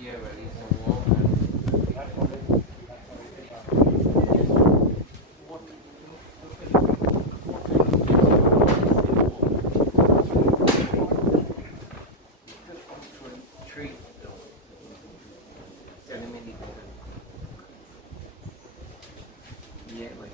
Yeah, but it's a wall and tree though. Yeah, like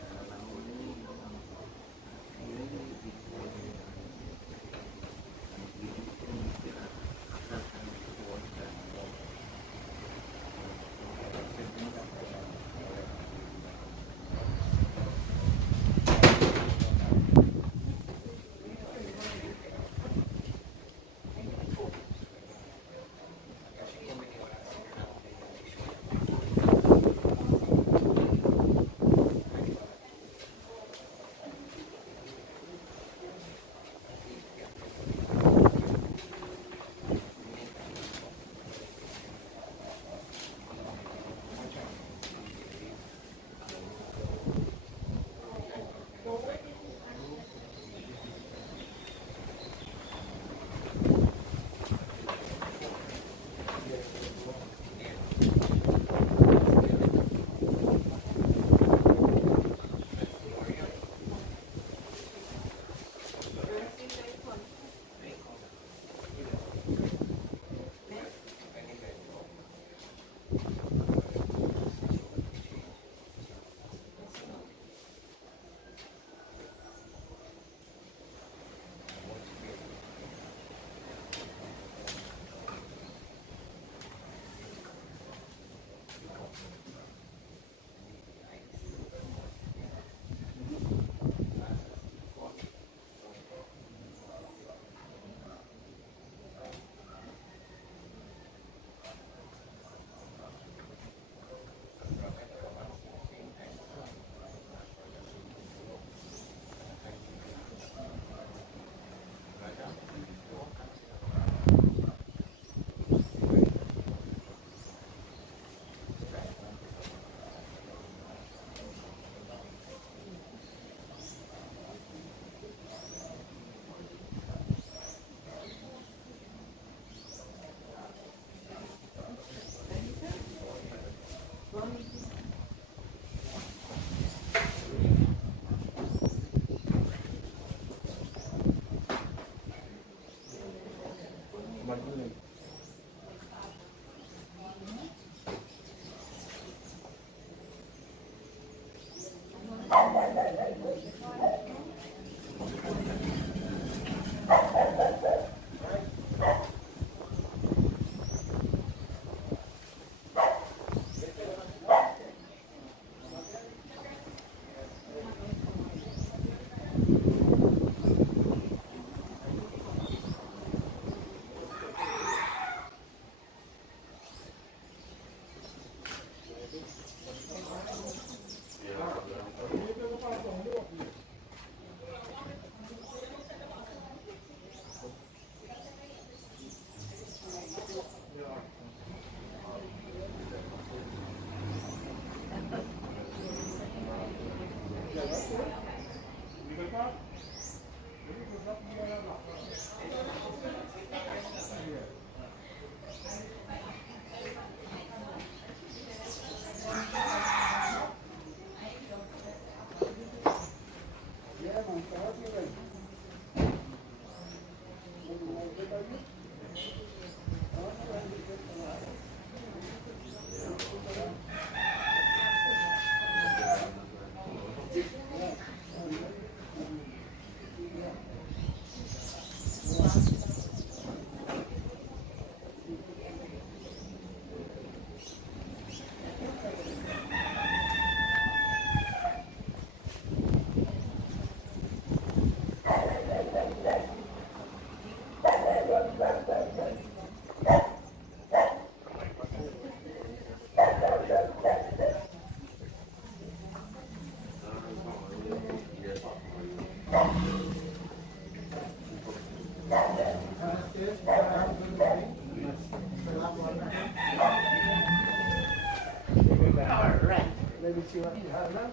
Let me see what you have now.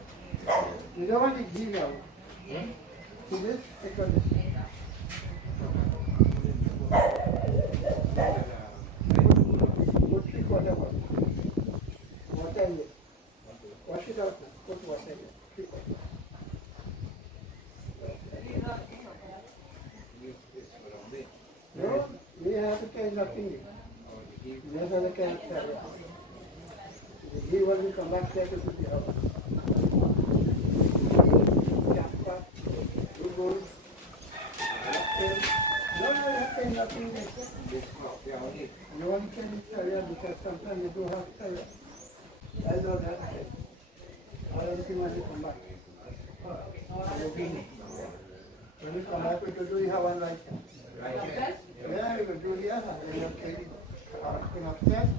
You don't want to give out. See this? Take on this. Put 3/4 He want to come back there to the house. Nothing like that. You want to tell you because sometimes you do have to tell you. I know that. I don't think when you come back. When you come back, we could do you have one like that. Yeah, we could do the other. And you'll take it upstairs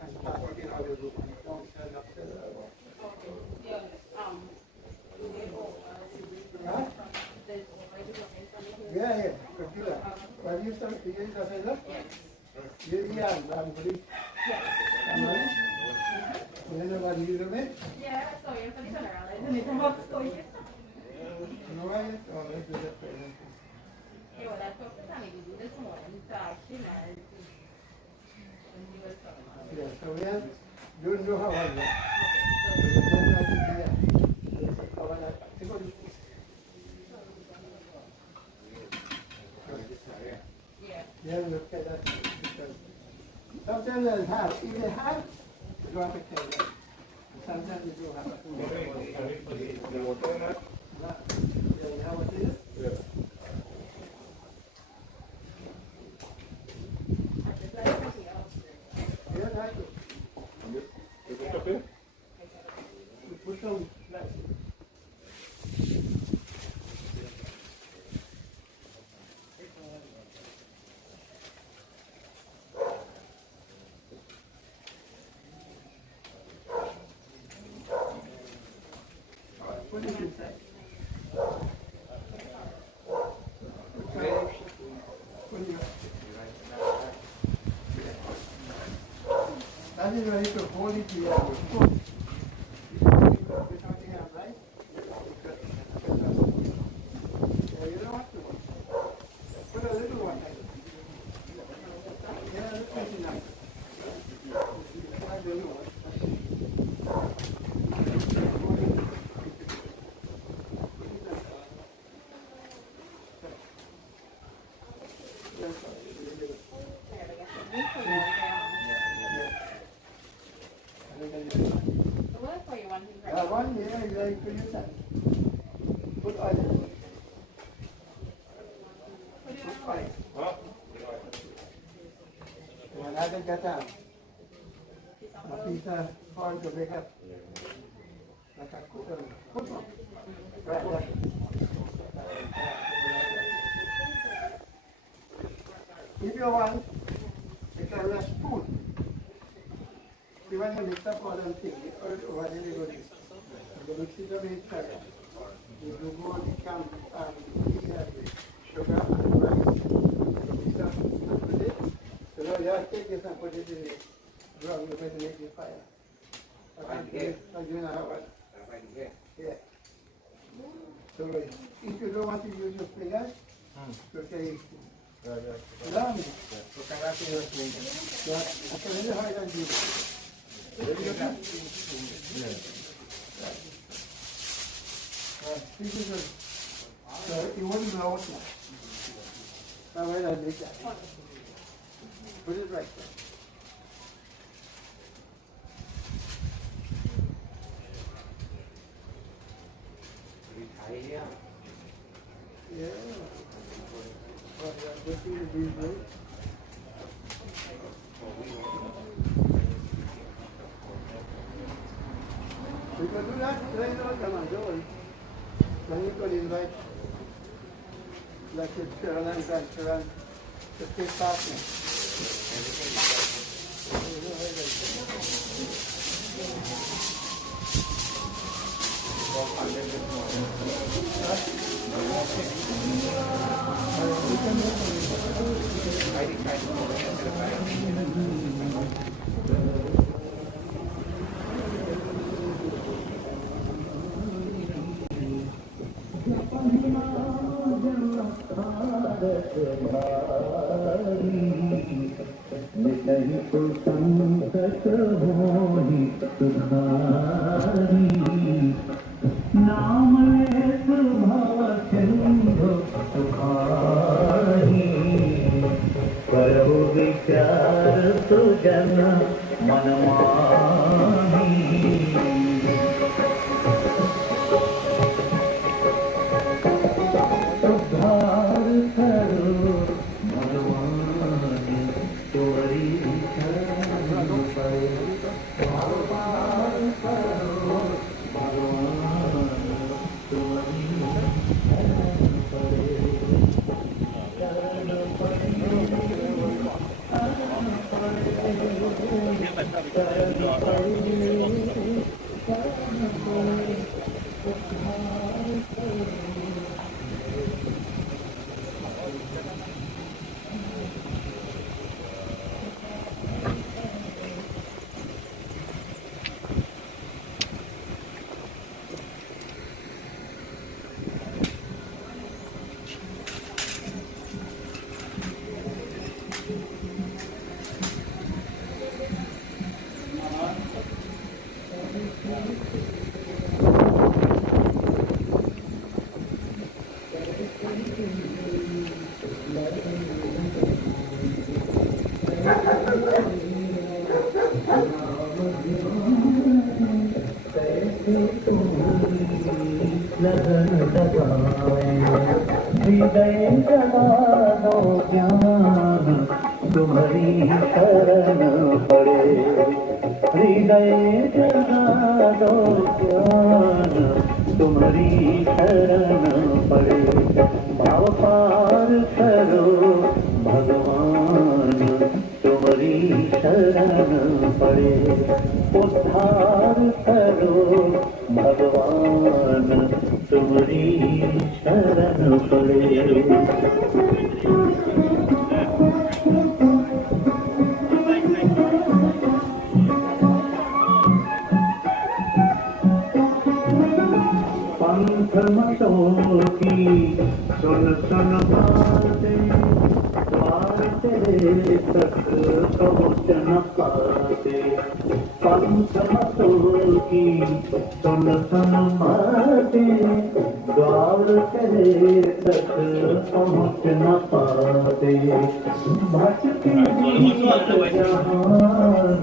and start working out the room. Downstairs, upstairs. Huh? Yeah, computer. But you start to use that, yes. Yeah, I'm pretty. I'm ready. You know what you do, mate? Yeah, estoy en Trinidad. ¿Cómo estoy? No vayas, o let's do that present. Yeah, well, that's what we do this morning. So, you know, Yeah, so we have, don't know how I work. Yeah, look at that. Because sometimes they have, if they have, you don't have to tell them. Sometimes you do have. Yeah, you have what it is? Yeah, that's it. We put some lights. What is inside? That is ready to hold it here. Right? You don't have to. Put a little one. Yeah, that's enough. A little one. One year, you like to use that. Put oil. Put oil. When I get a piece of oil to make up, like a cooker. Right, right. If you want, you can use a spoon. You want to mix up all them things, or what do you do? You mix it up in sugar. You do go on the camp and sugar and rice. You mix up and put it. So now you have to take this and put it in the drum. You better make the fire. And you know how it. Yeah. So if you don't want to use your fingers, you can use it. Drum. So can I see your fingers? Yeah. I can really hard and do it. Yeah. This is good. So it wouldn't blow out now. Now why not make that? Put it right there. Yeah. Well, this is the beef, right? We can do that, try it out, come on, Joel. Then you could invite, like your Caroline grandparent, to take partner. नहीं तो संकट होई तुम्हारी नाम भव सिंधु सुखारी करो विचार सुजन मन लगन लगाए हृदय जगा दो ज्ञान तुम्हारी शरण पड़े हृदय जगा दो ज्ञान तुम्हारी शरण पड़े भाव पार करो भगवान तुम्हारी शरण पड़े उद्धार करो भगवान तुम्हारी शरण पड़े पंथ मतों की सुन सुन बातें द्वार तेरे तक पहुँच न पाते पंथ मतों की सुन सुन बातें द्वार तेरे तक पहुँच न पाते भटके जहान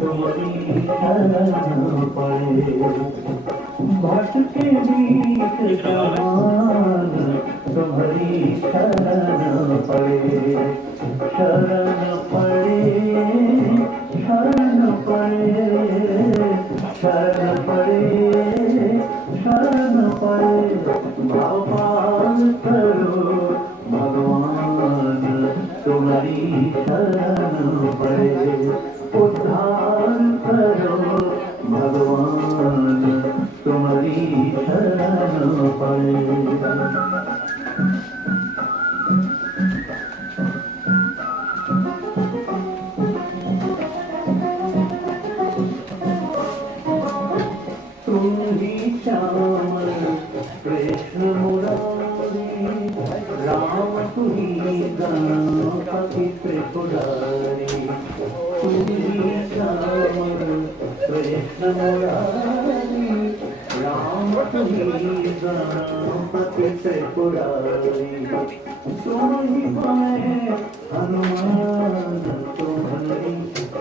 तुम्हारी शरण पड़े भटके बीच जहान तुम्हारी शरण पड़े शरण पड़े शरण पड़े शरण पड़े शरण पड़े भाव पार करो भगवान तुम्हारी शरण पड़े उद्धार करो भगवान तुम्हारी शरण पड़े तुम ही श्यामल कृष्ण मुरारी राम तुही गणपति त्रिपुरारी तुम ही श्यामल कृष्ण मुरारी राम तुही गणपति त्रिपुरारी तुम ही पाए हनुमान तुम्हारी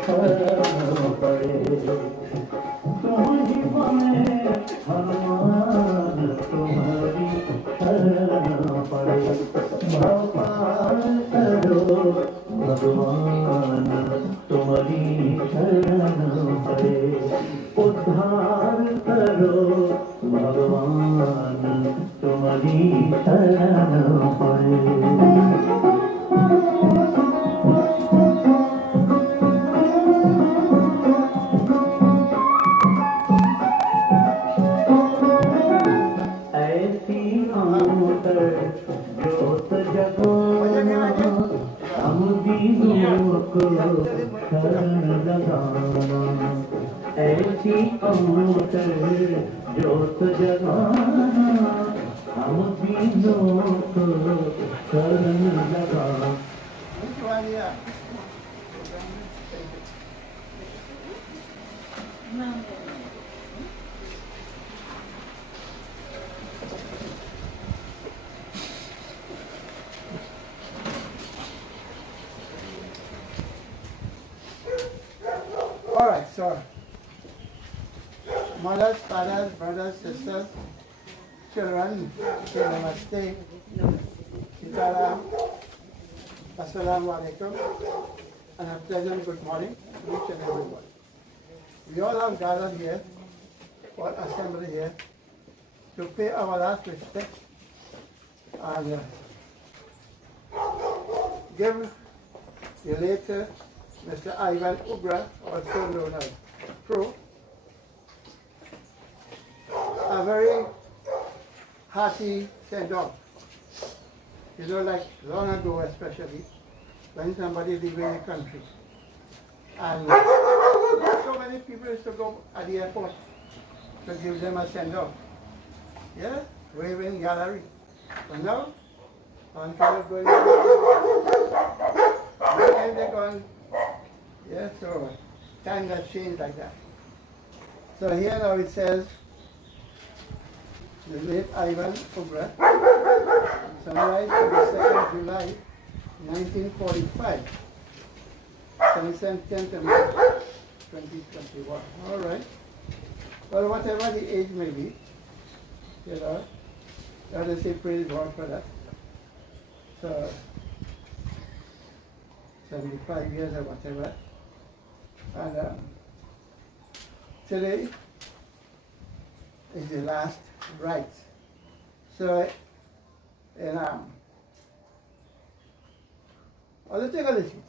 शरण पड़े तुम ही पाए हनुमान तुम्हारी शरण पड़े भाव पार करो भगवान तुम्हारी शरण पड़े उद्धार करो भगवान तुम्हारी शरण पड़े ज्योत जगाना हम दीनों को शरण लगाना ऐसी अमोटर ज्योत जगाना हम दीनों को शरण लगाना All right, so mothers, fathers, brothers, sisters, children, say namaste, sitaram, assalamu alaikum, and a pleasant good morning to each and everyone. We all have gathered here, or assembled here, to pay our last respect and give the late Mr. Ivan Ougrah, also known as Pro, a very hearty send-off. You know, like long ago especially, when somebody leaving the country. And so many people used to go at the airport to give them a send-off. Yeah, waving gallery. But now, on people going, and they're gone. Yeah, so time has changed like that. So here now it says, the late Ivan Ougrah, summarized on the 2nd of July, 1945. Sunset 10th of March, 2021. All right. Well, whatever the age may be, you know, let us say praise God for that. So, 75 years or whatever. And today is the last rites. So, and let's take a listen.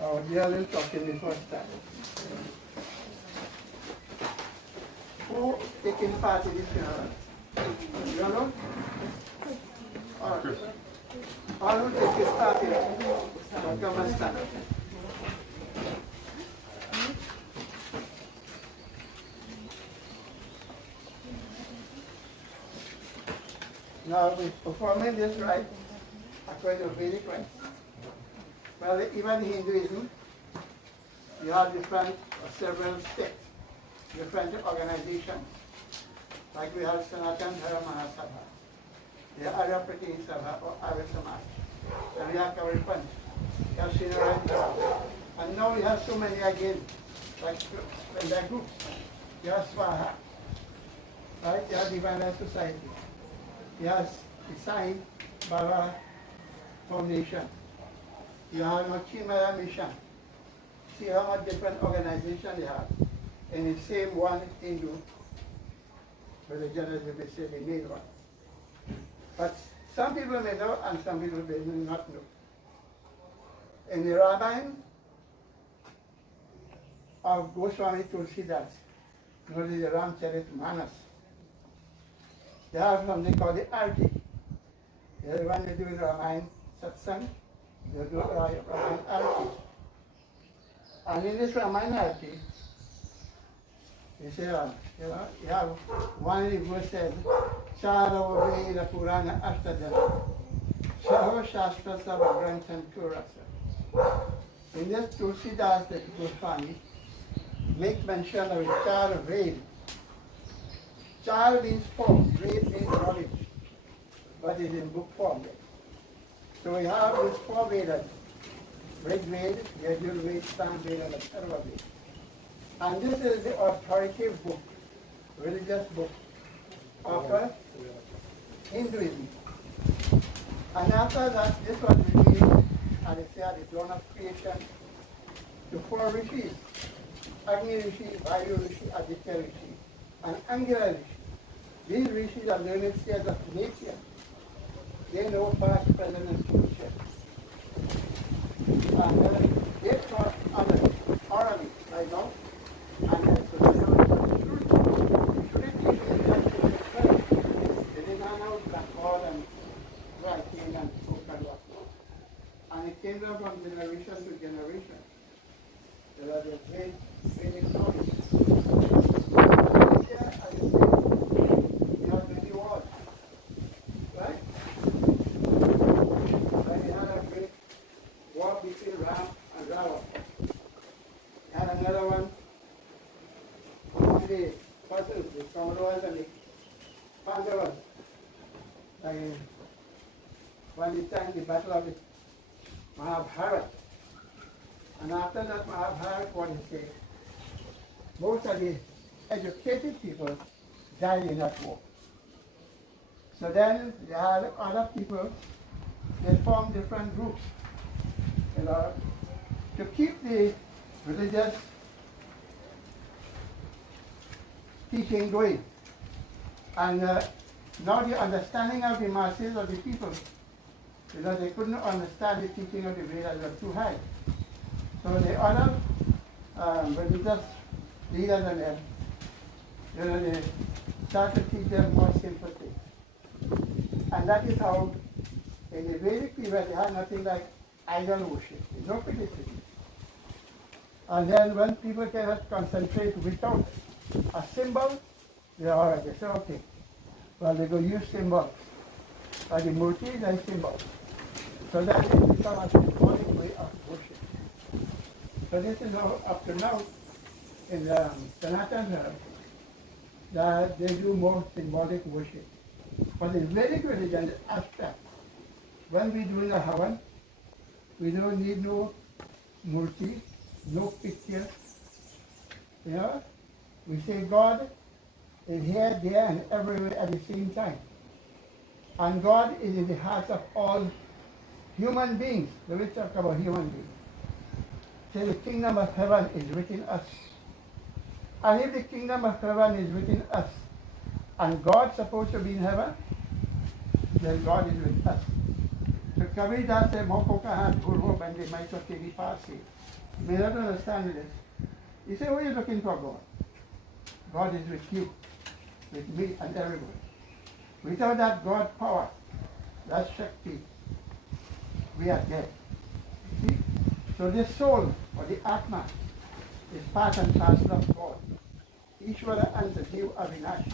Oh, they are really talking the first time. Who taking part in this funeral? You don't know? All right. All who taking part in it, will come and stand. Now, we're performing this rite according to Vedic rites. Well, even in Hinduism, you have different, several sects, different organizations. Like we have Sanatan Dharma Mahasabha, the R.Perrott Sabha or Arya Samaj, and we have Kaveri Panch, we have Trinidad, and now we have so many again, like in that group. You have Swaha, right? You have Divine Life Society, you have the Sai Baba Foundation. You have no Chimera Mission. See how much different organizations they have. And the same one Hindu religion as they say the main one. But some people may know and some people may not know. In the Ramayana of Goswami Tulsidas, known as the Ramcharitmanas, they have something called the Arti. When they do the Ramayana satsang, they do Ramayana Arti. And in this Ramayana Arti, you say, you have one of the verse says, Chara Veda Purana Ashtadana, Saho Shastra Sava Grantan Kurasa. In this Tulsidas that Goswami make mention of Chara Veda. Chara means form, Veda means knowledge, but it's in book form. So we have this four Vedas, Rig Veda, Yajur Veda, Sam Veda, and Atharva Veda. And this is the authoritative book, religious book of Hinduism. And after that, this was revealed, as they say, at the dawn of creation, to four rishis, Agni Rishi, Vayu Rishi, Aditya Rishi, and Angira Rishi. These rishis are learned seers of nature. They know past, present, and future. And they taught others orally, right now. And so they shouldn't teach it. They did not know blackboard and writing and book and whatnot. And it came down from generation to generation. There was a great knowledge. Yeah, I say, you have many wars. Right? When you had a great war between Ram and Ravan. You had another one among the persons, the Kauravas and the Pandavas. When the time the battle of the Mahabharata. And after that Mahabharata, what is it? Most of the educated people died in that war. So then you had other people, they formed different groups, you know, to keep the religious teaching going. And now the understanding of the masses of the people, you know, they couldn't understand the teaching of the Vedas, was too high. So the other religious leaders and them, they start to teach them more simple things. And that is how in the Vedic period they had nothing like idol worship. There's no criticism. And then when people cannot concentrate without a symbol, they're all right. They say, okay, well, they go use symbols. But the murtis and symbols. So that it becomes a symbolic way of worship. So this is how, up to now, in the Sanatana Dharma, that they do more symbolic worship. But in Vedic religion aspect, when we do the Havan, we don't need no murti, no picture. You know, we say God is here, there, and everywhere at the same time. And God is in the hearts of all human beings. When we talk about human beings, say the kingdom of heaven is within us. And if the kingdom of heaven is within us, and God's supposed to be in heaven, then God is with us. So Kabir Das said, Moko Kahan, Guru, Bandi, Maito, Kiri, Pasi. You may not understand this. He said, what are you looking for, God? God is with you, with me, and everybody. Without that God power, that Shakti, we are dead. See? So the soul, or the Atma, is part and parcel of God. Ishvara and the Dev Avinash.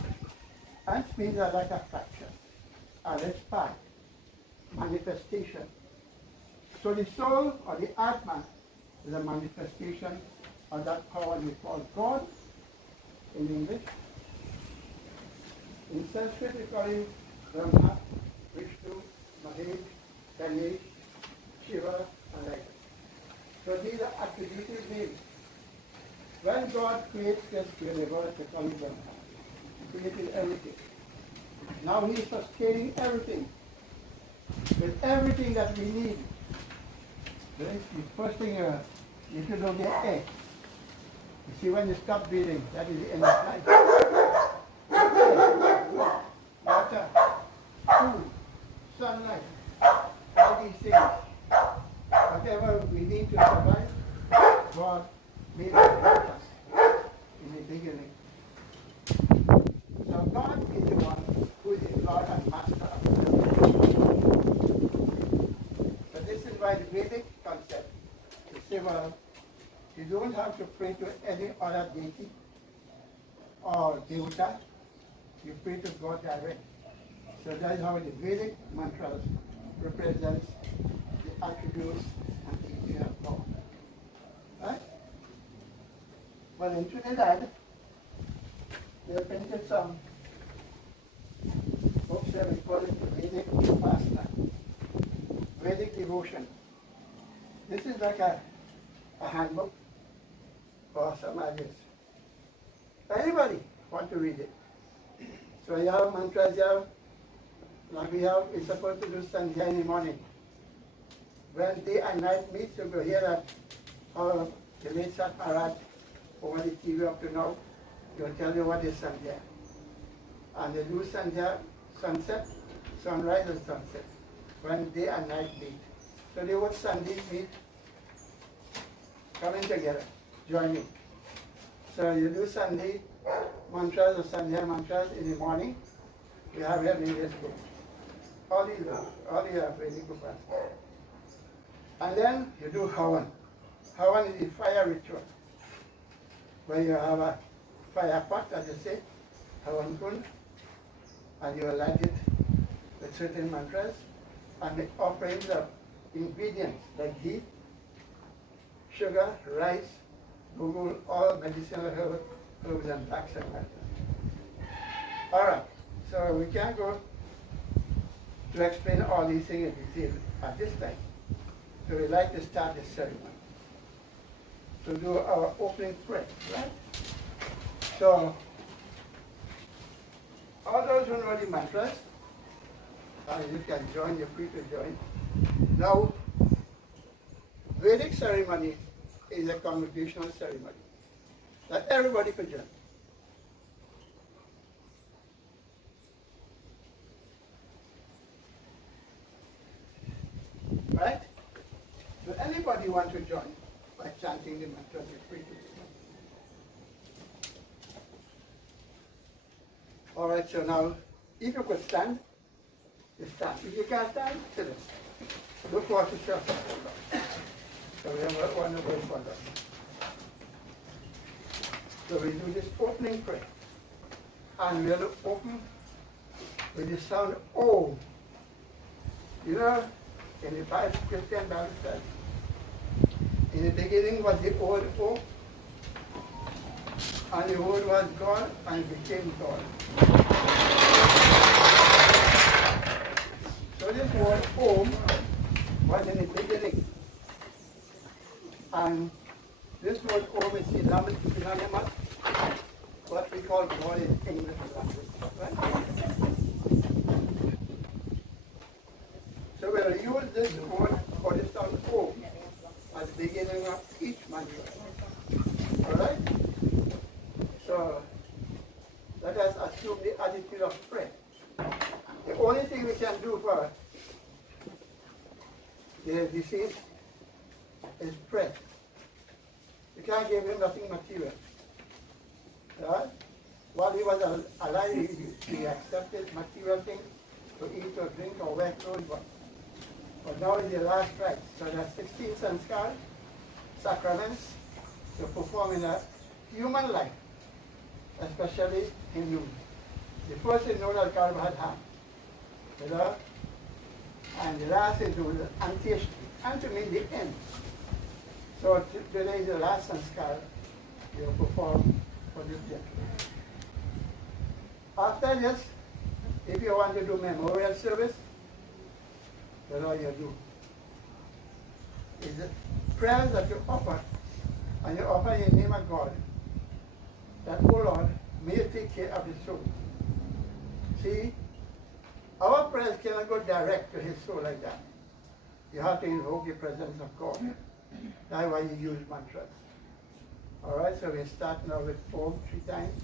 Ants means are like a fraction, a respite, manifestation. So the soul, or the Atma, is a manifestation of that power we call God in English. In Sanskrit we call him Brahma, Vishnu, Mahesh, Ganesh, Shiva, and like that. So these are attributive names. When God creates this universe, they call him Brahma. He created everything. Now he is sustaining everything with everything that we need. Right? The first thing you should know the air. You see, when you stop breathing, that is the end of life. Water, food, sunlight, all these things. Whatever we need to survive, God made it with us in the beginning. So God is the one who is the Lord and Master of the world. So this is why the Vedic concept is say, well, you don't have to pray to any other deity or devata. You pray to God direct. So that is how the Vedic mantras represents the attributes and teaching of God. Right? Well, in Trinidad, they painted some books that we call it Vedic Vipassana, Vedic devotion. This is like a handbook for samadhis. Anybody want to read it? So you have mantras here, like we're supposed to do Sandhya in the morning. When day and night meet, you go hear that the late R.Perrott over the TV up to now, they'll tell you what is Sandhya. And they do Sandhya, sunset, sunrise and sunset, when day and night meet. So they would Sundays meet, coming together, joining. So you do Sunday mantras or Sandhya mantras in the morning. We have here various groups. All these are very good ones. And then you do Havan. Havan is the fire ritual, where you have a fire pot, as you say, Havan Kund, and you light it with certain mantras, and the offerings of ingredients like ghee, sugar, rice, google, all medicinal herbs and blacks and like that. All right, so we can't go to explain all these things in detail at this time. So we'd like to start this ceremony. To do our opening prayer, right? So, all those who know the mantras, you can join, you're free to join. Now, Vedic ceremony is a congregational ceremony that everybody could join. Right? So anybody want to join by by chanting the mantra repeatedly. All right, so now, if you could stand, you stand. If you can't stand, sit down. Look what you shall. So we have one of those ones. So we do this opening prayer. And we'll open with the sound O. You know, in the Bible, Christian Bible says, in the beginning was the word O, and the word was God, and it became God. So this word Om was in the beginning. And this word Om is synonymous what we call God in English language. Right? So we'll use this word for the sound Om at the beginning of each mantra. Alright? So let us assume the attitude of prayer. The only thing we can do for the deceased is pray. You can't give him nothing material. Right? While he was alive, he accepted material things to eat or drink or wear clothes. But now is the last rite. So there are 16 sanskar, sacraments, to perform in a human life, especially Hindu. The first is known as Garbhadhan. You know? And the last is known as Antyeshti. Anty means the end. So today is the last sanskar you perform for this gentleman. After this, if you want to do memorial service, that's all you do. Is it prayers that you offer, and you offer in the name of God, that, oh Lord, may you take care of his soul. See, our prayers cannot go direct to his soul like that. You have to invoke the presence of God. That's why you use mantras. All right, so we start now with Om 3 times.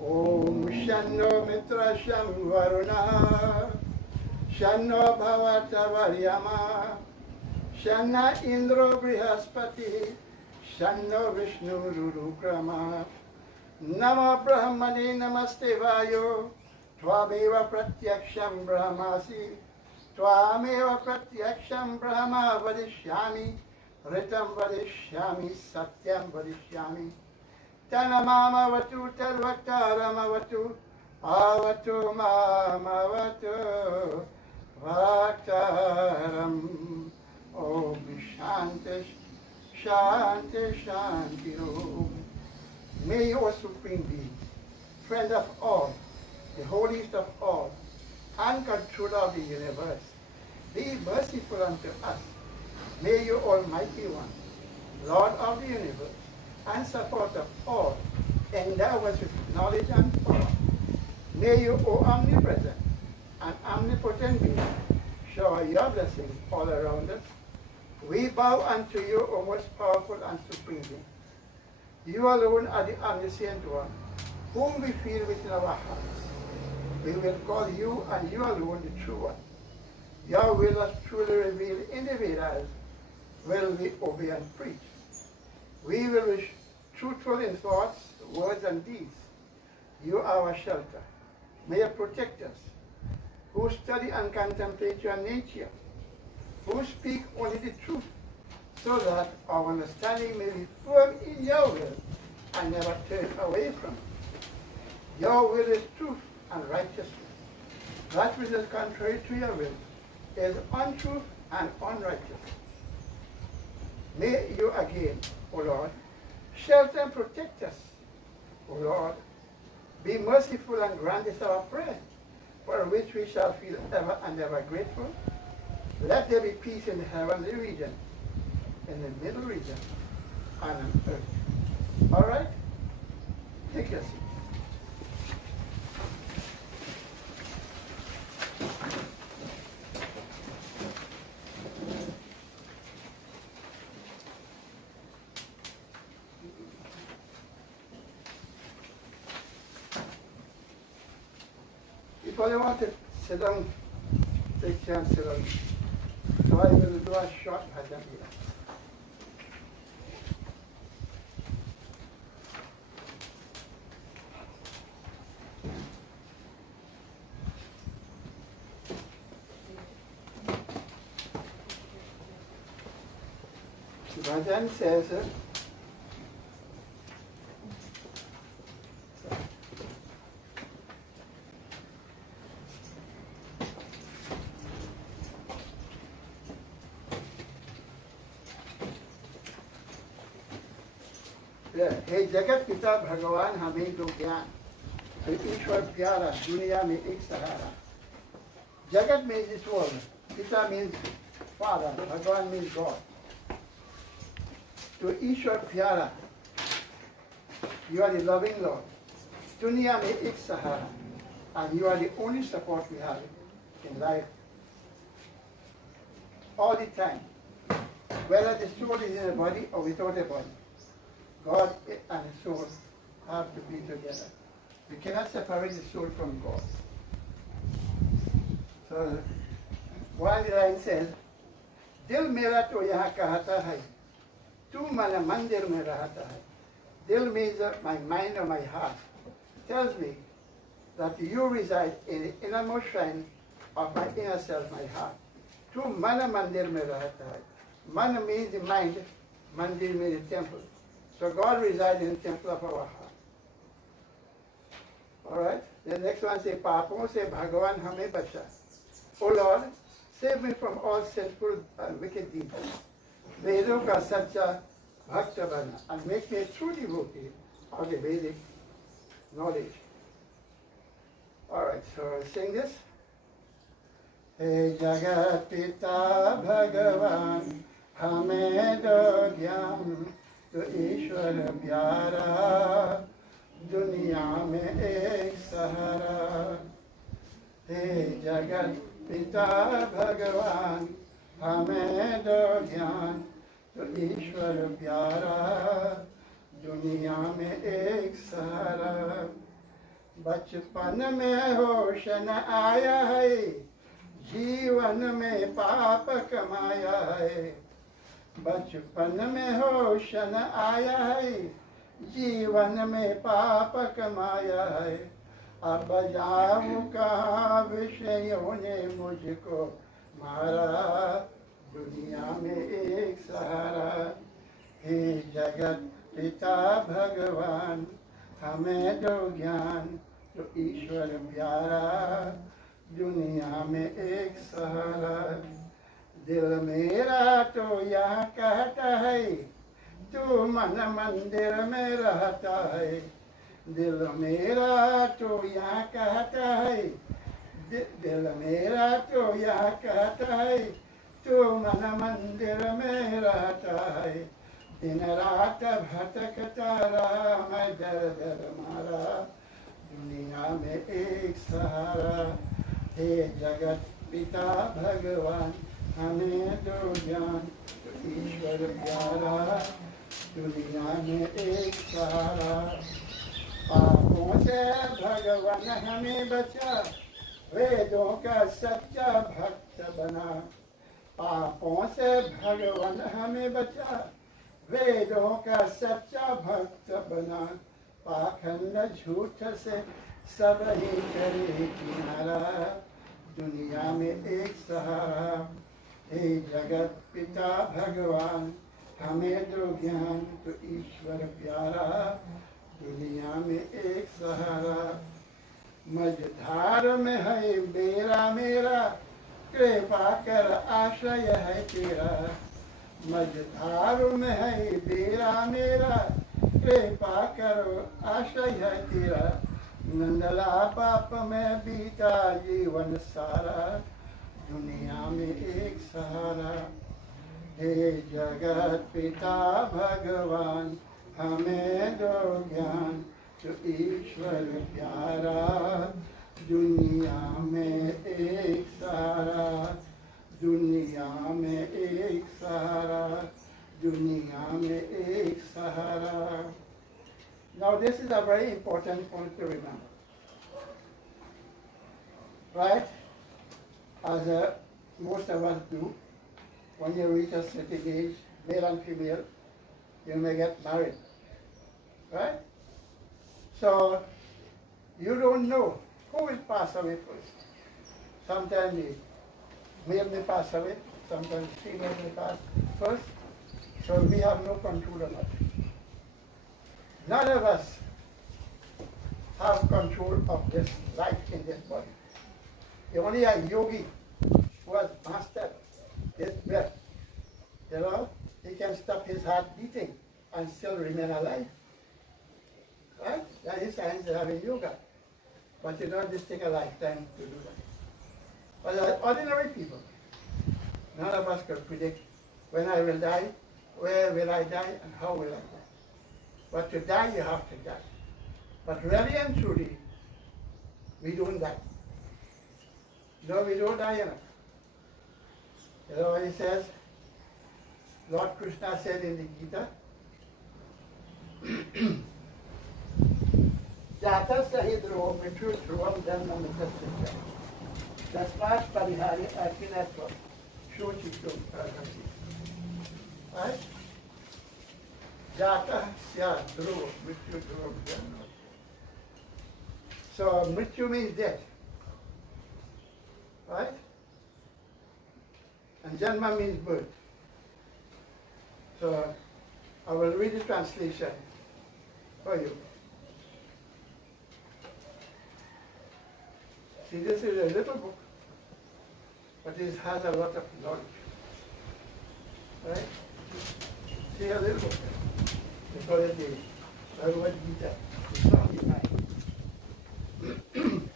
Om Shanno Mitra Sham Varuna Shanno Bhavata Varyama Shanna Indro Brihaspati Shanno Vishnu Rurukrama Nama Brahmane Namaste Vayo Tvameva Pratyaksham Brahmasi Tvameva Pratyaksham Brahma Vadishyami Ritam Vadishyami Satyam Vadishyami Tanamama Vatu Talvaktaram Avatu Avatu Mamavatu Vaktaram Om Shanti Shanti Shanti Om. May you, O Supreme Being, friend of all, the holiest of all, and controller of the universe, be merciful unto us. May you, Almighty One, Lord of the universe, and support of all, endow us with knowledge and power. May you, O omnipresent and omnipotent being, shower your blessings all around us. We bow unto you, O most powerful and supreme being. You alone are the omniscient one, whom we feel within our hearts. We will call you and you alone the true one. Your will is truly revealed in the Vedas, will we obey and preach. We will be truthful in thoughts, words, and deeds. You are our shelter. May you protect us, who study and contemplate your nature, who speak only the truth, so that our understanding may be firm in your will and never turn away from it. Your will is truth and righteousness. That which is contrary to your will is untruth and unrighteous. May you again, O Lord, shelter and protect us. O Lord, be merciful and grant us our prayer, for which we shall feel ever and ever grateful. Let there be peace in the heavenly region, in the middle region, and on earth. All right? Take your seat. People who want to sit down, they can't sit down. So I will do a short bhajan here. Bhajan says, हे जगत पिता भगवान हमें दो ज्ञान, ईश्वर प्यारा दुनिया में एक सहारा. Jagat means this world, Pita means Father, Bhagavan means God. To Ishwar Pyara, you are the loving Lord. Dunya mein ek sahara, and you are the only support we have in life. All the time, whether the soul is in a body or without a body, God and the soul have to be together. You cannot separate the soul from God. So, one line says, Dil mera to yahan kahata hai, tu mana mandir mein rahata hai. Dil means my mind or my heart tells me that you reside in the innermost shrine of my inner self, my heart. Tu mana mandir mein rahata hai. Mana means the mind, mandir means the temple. So God resides in the temple of our heart. Alright? The next one says, Papon se Bhagavan hame bacha. O Lord, save me from all sinful and wicked deeds. Vedon ka sacha bhakta bana, and make me a true devotee of the Vedic knowledge. Alright, so sing this. Hey Jagat Pita Bhagavan, hame do gyan, to Ishwar pyara, दुनिया में एक सहारा. हे जगत पिता भगवान हमें दो ज्ञान, तो ईश्वर प्यारा दुनिया में एक सहारा. बचपन में होश न आया है, जीवन में पाप कमाया है. बचपन में होश न आया है, जीवन में पाप कमाया है. अब जाऊं कहाँ विषयों ने मुझको मारा, दुनिया में एक सहारा. हे जगत पिता भगवान हमें दो ज्ञान, तो ईश्वर प्यारा दुनिया में एक सहारा. दिल मेरा तो यह कहता है, तू मन मंदिर में रहता है. दिल मेरा तो यहाँ कहता है, दिल मेरा तो यहाँ कहता है, तू मन मंदिर में रहता है. दिन रात भटकता रहा मैं दर दर मारा, दुनिया में एक सहारा. हे जगत पिता भगवान हमें दो ज्ञान, ईश्वर प्यारा दुनिया में एक सहारा. पापों से भगवान हमें बचा, वेदों का सच्चा भक्त बना. पापों से भगवान हमें बचा, वेदों का सच्चा भक्त बना. पाखंड झूठ से सब ही करे किनारा, दुनिया में एक सहारा. हे जगत पिता भगवान हमें दो ज्ञान, तो ईश्वर प्यारा दुनिया में एक सहारा. मझधार में है बेरा मेरा, कृपा कर आश्रय है तेरा. मझधार में है बेरा मेरा, कृपा करो आश्रय है तेरा. नंदला पाप में बीता जीवन सारा, दुनिया में एक सहारा. हे जगत पिता भगवान हमें दो ज्ञान, तो ईश्वर प्यारा दुनिया में एक सहारा. दुनिया में एक सहारा, दुनिया में एक सहारा. Now this is a very important point to remember. right? As most of us do, when you reach a certain age, male and female, you may get married, right? So you don't know who will pass away first. Sometimes the male may pass away, sometimes the female may pass first. So we have no control on it. None of us have control of this life in this body. Only a yogi who has mastered his breath, you know, he can stop his heart beating and still remain alive. Right? That is science they have in yoga. But you know, this takes a lifetime to do that. But as ordinary people, none of us could predict when I will die, where will I die, and how will I die. But to die, you have to die. But really and truly, we don't die. No, we don't die enough. You know what he says? Lord Krishna said in the Gita, Jata Sahidro Mitru Dhruvam Dhanma Mitasya. Dasmash Parihari Akinatva Shochitum Pragati. Right? Jata Sya Dhruva Mitru Dhruvam Dhanma. So Mitru means death. Right? And Janma means birth. So I will read the translation for you. See, this is a little book, but it has a lot of knowledge. Right? See a little book. They call it the Bhagavad Gita, the 79.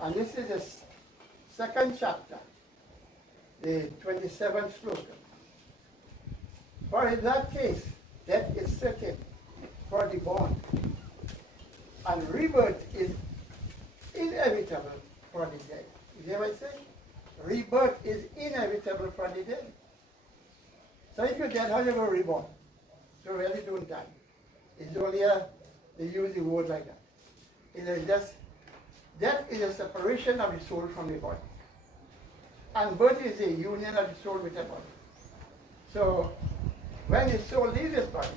And this is the second chapter, the 27th sloka. For in that case, death is certain for the born, and rebirth is inevitable for the dead. You hear what I say? Rebirth is inevitable for the dead. So if you're dead, how are you going to reborn? So really don't die. It's only they use the word like that. It is just, death is a separation of the soul from the body. And birth is a union of the soul with the body. So when the soul leaves this body,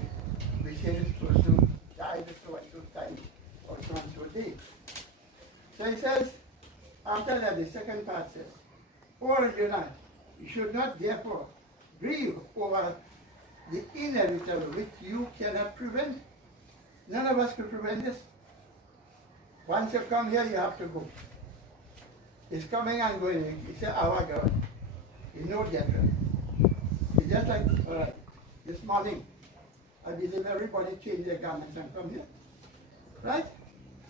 we say this person died at so and so time, or so and so day. So he says, after that, the second part says, O Arjuna, you should not therefore grieve over the inevitable which you cannot prevent. None of us could prevent this. Once you come here, you have to go. It's coming and going. It's our God. It's no different. It's just like this morning. I believe everybody changed their garments and come here. Right?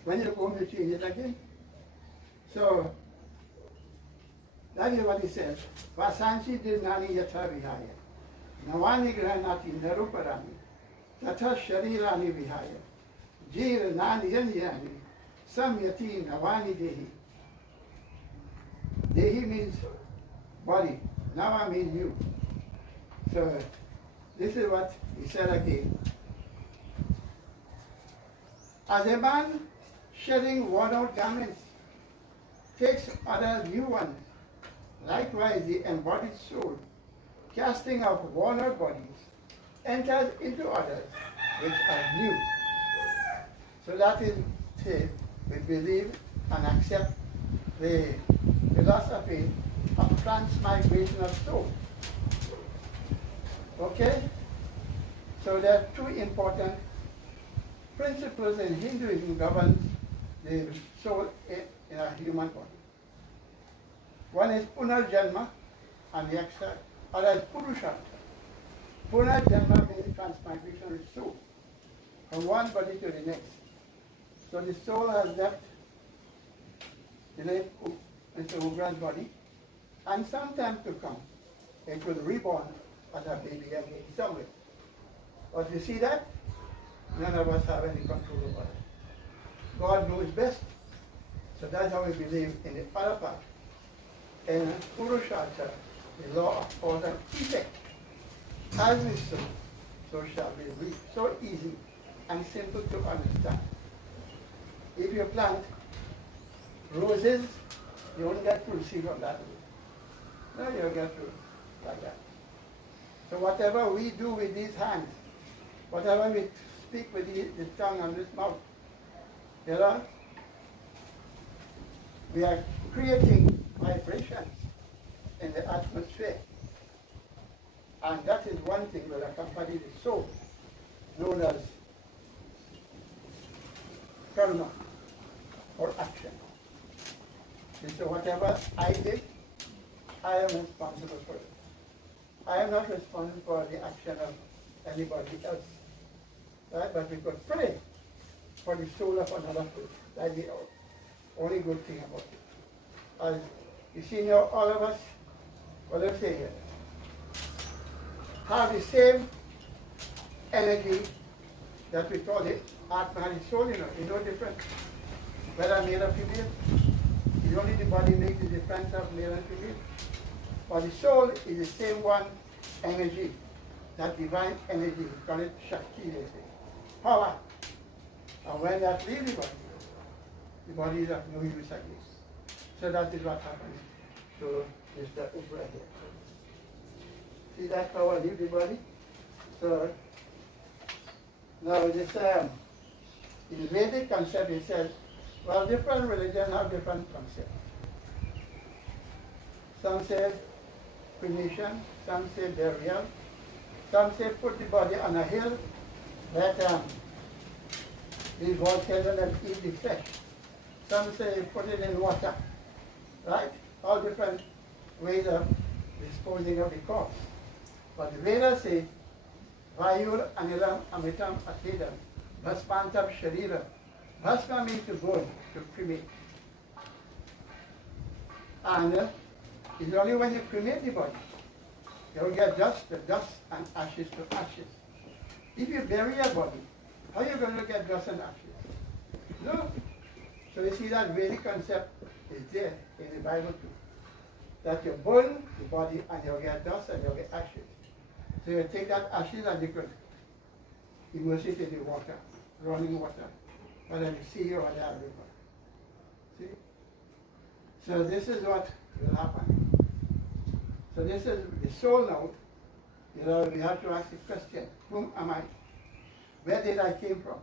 When you go home, you change it again. So, that is what he says. Vasanchi dirnani yatha vihaya. Navani granati naruparani. Tatha sharirani vihaya. Jir nani yanyani. Samyati navani dehi. Dehi means body. Nava means you. So, this is what he said again. As a man shedding worn-out garments takes other new ones, likewise the embodied soul, casting off worn-out bodies, enters into others which are new. So that is, say, we believe and accept the philosophy of transmigration of soul. Okay? So there are two important principles in Hinduism governs the soul in a human body. One is Punarjanma and the other is Purushartha. Punarjanma means transmigration of the soul from one body to the next. So the soul has left the late Mr. Ougrah's body, and some time to come, it will reborn as a baby again somewhere. But you see that? None of us have any control over it. God knows best. So that's how we believe in the other part. In Purushartha, the law of cause and effect. As we sow, so shall we reap. So easy and simple to understand. If you plant roses You won't get to receive from that. No, you'll get to like that. So whatever we do with these hands, whatever we speak with the tongue and this mouth, you know, we are creating vibrations in the atmosphere. And that is one thing that accompanies the soul, known as karma or action. And so whatever I did, I am responsible for it. I am not responsible for the action of anybody else. Right? But we could pray for the soul of another person. That's the only good thing about it. As you see now, all of us, what do I say here, have the same energy that we call it Atma and soul, you know. It's no different whether male or female. It's only the body makes the difference of male and female. But the soul is the same one energy, that divine energy, we call it Shakti, they say. Power. And when that leaves the body is of no use again. So that is what happens to Mr. Ougrah here. See that power leave the body? So now this in Vedic concept it says, well, different religions have different concepts. Some say cremation, some say burial, some say put the body on a hill, let these volcanoes and eat the flesh. Some say put it in water, right? All different ways of disposing of the corpse. But the Vedas say, Vayur Anilam Amitam Atedam, Bhaspantam Sharira. Bhasma means to burn, to cremate. And it's only when you cremate the body, you will get dust and ashes to ashes. If you bury a body, how are you going to get dust and ashes? No. So you see that Vedic concept is there in the Bible too. That you burn the body and you'll get dust and you'll get ashes. So you take that ashes and you could immerse it in the water, running water, whether the sea or the river. See? So this is what will happen. So this is the soul now. You know, we have to ask the question, whom am I? Where did I came from?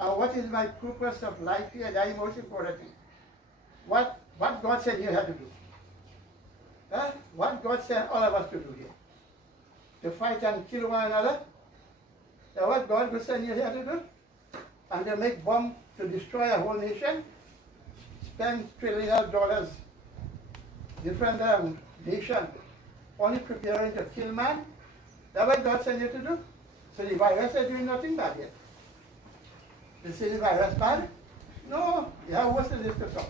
And what is my purpose of life here? That is the most important thing. What God said you have to do. Huh? What God sent all of us to do here. To fight and kill one another. Now what God will send you here to do? And to make bomb to destroy a whole nation? Spend trillions of dollars. Different nation only preparing to kill man? That's what God sent you to do? So the virus is doing nothing bad yet. You see the virus bad? No, you have worse than this to come.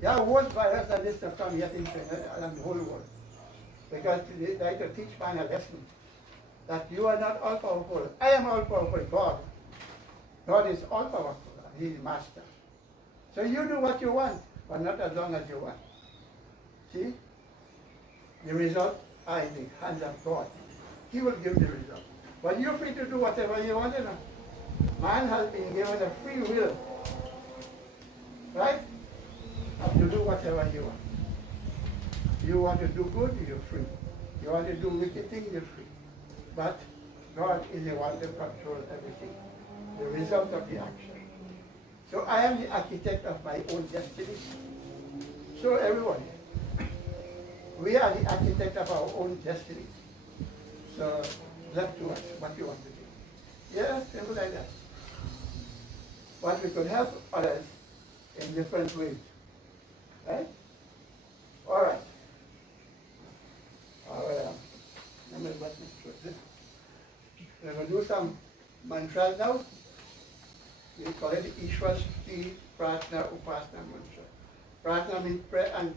You have worse virus than this to come yet in Trinidad and the whole world. Because they like to teach man a lesson that you are not all powerful. I am all powerful, God. God is all powerful, and He is master. So you do what you want, but not as long as you want. See? The result are in the hands of God. He will give the result. But you're free to do whatever you want, you know. Man has been given a free will, right? To do whatever you want. You want to do good, you're free. You want to do wicked things, you're free. But God is the one that controls everything. The result of the action. So I am the architect of my own destiny. So everyone, we are the architect of our own destiny. So left to us what you want to do. Yeah, simple like that. But we could help others in different ways. Right? All right. We're going to do some mantras now. We call it the Ishwar Stuti Pratna Upasana mantra. Pratna means prayer and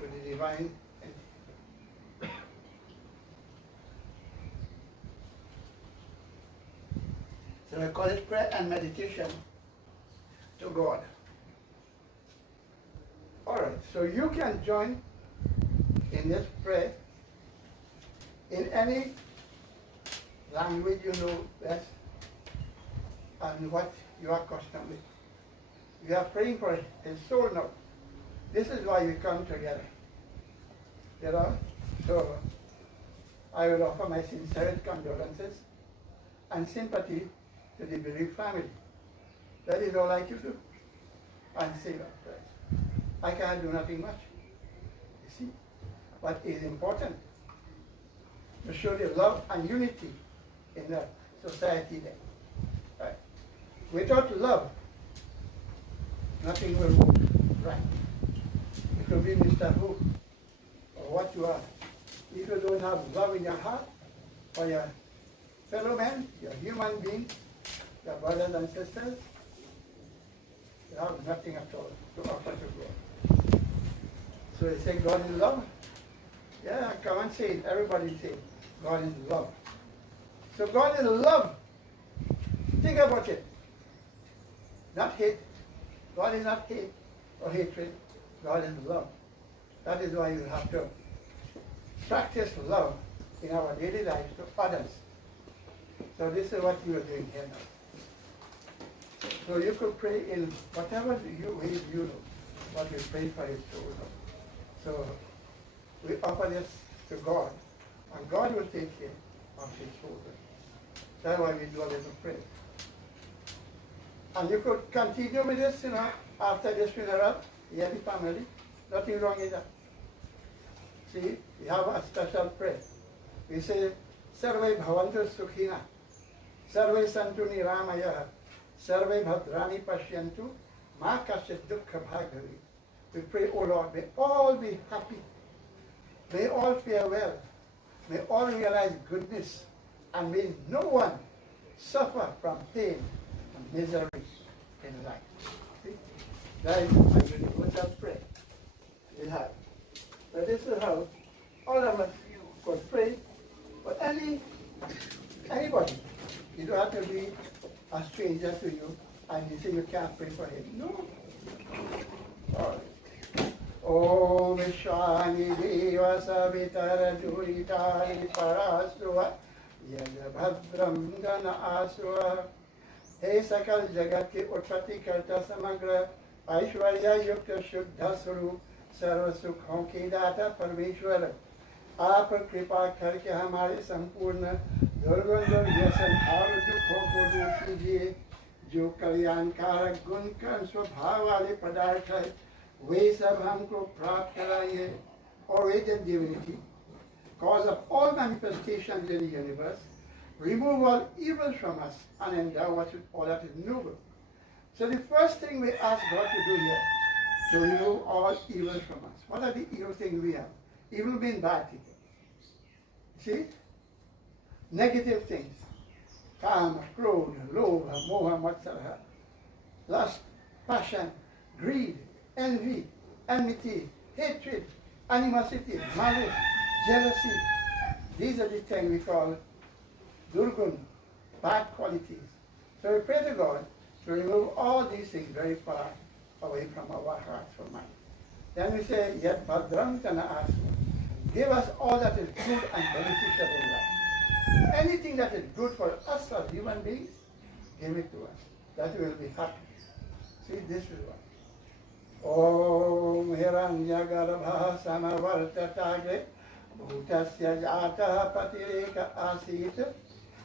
to the divine. So I call it prayer and meditation to God. Alright, so you can join in this prayer in any language you know best and what you are accustomed with. You are praying for his soul now. This is why we come together. You know? So, I will offer my sincerest condolences and sympathy to the bereaved family. That is all I can do. And say that prayer. I can't do nothing much. You see? But it is important to show the love and unity in the society there. Right? Without love, nothing will move right. It could be Mr. Who or what you are. If you don't have love in your heart for your fellow men, your human beings, your brothers and sisters, you have nothing at all to offer to God. So they say God is love. Yeah, come and say it. Everybody say it. God is love. So God is love. Think about it. Not hate. God is not hate or hatred. God is love. That is why you have to practice love in our daily lives to others. So this is what you are doing here now. So you could pray in whatever way you know, but we pray for his soul. So we offer this to God, and God will take care of his soul. That's why we do a little prayer. And you could continue with this, you know, after this funeral, here the family. Nothing wrong with that. See, we have a special prayer. We say, Sarve bhavantu sukhina, Sarve santu niramaya, Sarve bhadrani pashyantu, ma kasyat dukkha bhagavi. We pray, O Lord, may all be happy. May all fare well. May all realize goodness. And may no one suffer from pain and misery in life. See? That is a universal prayer we have. So this is how all of us could pray for anybody. You don't have to be a stranger to you and you say you can't pray for him. No. All right. Om Shani Deva Savitara Juritari Parasua Yada Bhadram Dana Asua. Hey Sakal Jagat ke Utpatti Karta Samagra Aishwarya Yukta Shuddha Swarup सर्व सुखों की दाता परमेश्वर आप कृपा करके हमारे संपूर्ण दुर्गुण व्यसन और दुखों को दूर कीजिए। जो कल्याणकारक गुण कर्म स्वभाव वाले पदार्थ है वे सब हमको प्राप्त कराइए। Origin divinity, cause of all manifestations in the universe, remove all evil from us and endow us with all that is noble. So the first thing we ask God to do here, to remove all evil from us. What are the evil things we have? Evil means bad things. See? Negative things. Kama, krodha, lobha, moha, matsara. Lust, passion, greed, envy, enmity, hatred, animosity, malice, jealousy. These are the things we call durgun, bad qualities. So we pray to God to remove all these things very far away from our hearts or mind. Then we say, Yet Bhadram Tana Asu. Give us all that is good and beneficial in life. Anything that is good for us as human beings, give it to us. That we will be happy. See, this is what. Om Hiranya Garbha Samavartatagre Bhutasya Jata Patireka Asita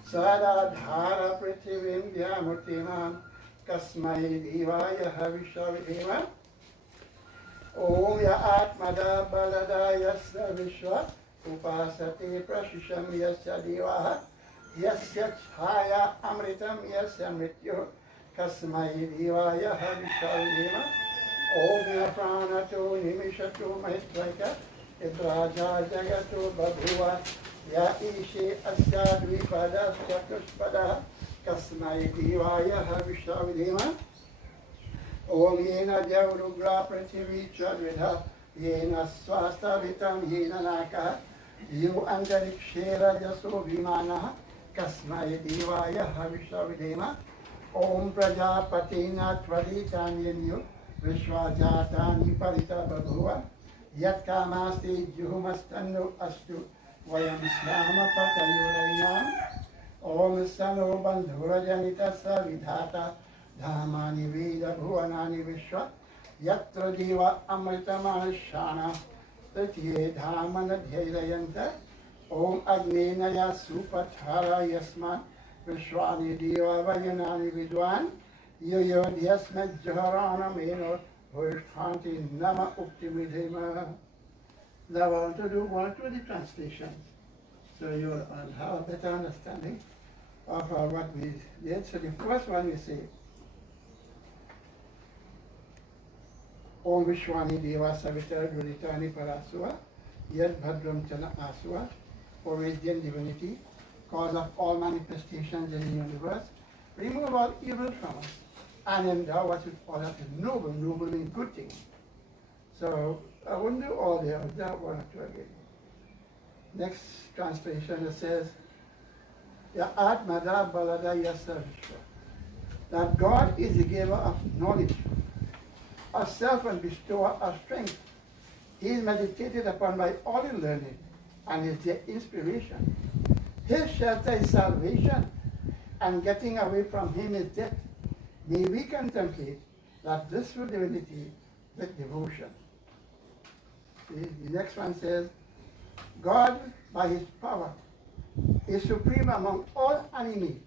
Sada Dhara Prithivim Vyamurtiman Kasmai Divaya Havishavidema Om Ya Atmada Balada Yasya Vishwa Upasati Prashisham Yasya Divaha Yasya Chhaya Amritam Yasya Mrityu Kasmai Divaya Havishavidema Om Ya Pranato Nimishatu Maitraka Idraja Jagato Babhuva Ya Ishe Asya Dvipada Chatushpada Kasmai Divaya Havishavidema Om Yena Ougrah Prithvi Chadvidha Yena Swasta Vitam Yena Naka Yu Antarikshera Jaso Vimana Kasmai Divaya Havishavidema Om Prajapatina Tvaditan Yenyu Vishwajatani Parita Babhuva Yat Kamasti Juhumastanu Astu Vayam Slama Patayurayam Om Sano Bandhura Janita Savidhata Dhamani Veda Bhuvanani Vishwa Yatra Deva Amritamanashana Tatye Dhamana Dhyayanta Om Agnenaya Supathara Yasman Vishwani Deva Vayanani Vidwan Yoyo Yasmet Jaharana Meno Vishwanti Nama Uktimidhima. Now I want to do one or two of the translations, so you'll have a better understanding of what we did. So the first one we say, Om Vishwani Deva Savitara Duritani Parasua, Yad Bhadram Chana Asua, Origin Divinity, cause of all manifestations in the universe, remove all evil from us, and endow us with all that is noble. Noble means good things. So I wouldn't do all there, but that one or two again. Next translation it says, Ya Atmada Balada Yasa Vishwa. That God is the giver of knowledge, of self and bestower of strength. He is meditated upon by all the learned and is their inspiration. His shelter is salvation, and getting away from him is death. May we contemplate that blissful divinity with devotion. The next one says, God, by his power, is supreme among all animate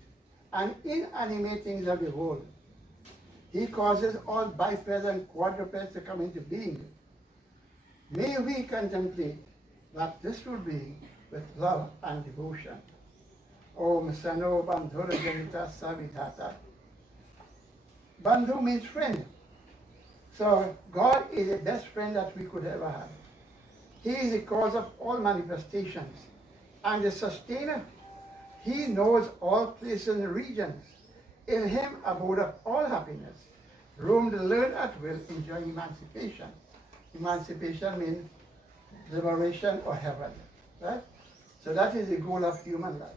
and inanimate things of the world. He causes all bipeds and quadrupeds to come into being. May we contemplate that blissful being with love and devotion. Om Sano Bandhura Janita Savidhata. Bandhu means friend. So God is the best friend that we could ever have. He is the cause of all manifestations and the sustainer. He knows all places and regions. In him abode of all happiness. Roam the learned at will, enjoying emancipation. Emancipation means liberation or heaven. Right? So that is the goal of human life.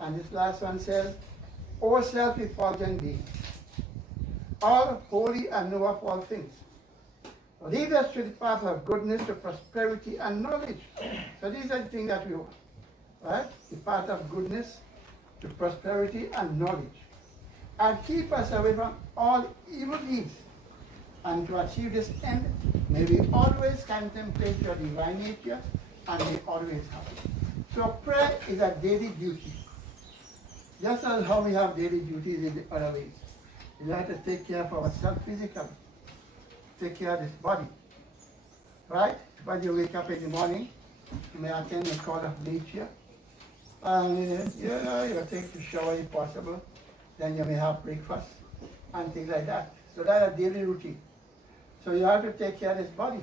And this last one says, O self-effulgent being, all holy and know of all things, lead us to the path of goodness, to prosperity and knowledge. So these are the things that we want, right? The path of goodness, to prosperity and knowledge. And keep us away from all evil deeds. And to achieve this end, may we always contemplate your divine nature and be always happy. So prayer is a daily duty. Just as how we have daily duties in the other ways. We have to take care of ourselves physically. Take care of this body, right? When you wake up in the morning, you may attend the call of nature, and you take the shower if possible. Then you may have breakfast and things like that. So that's a daily routine. So you have to take care of this body,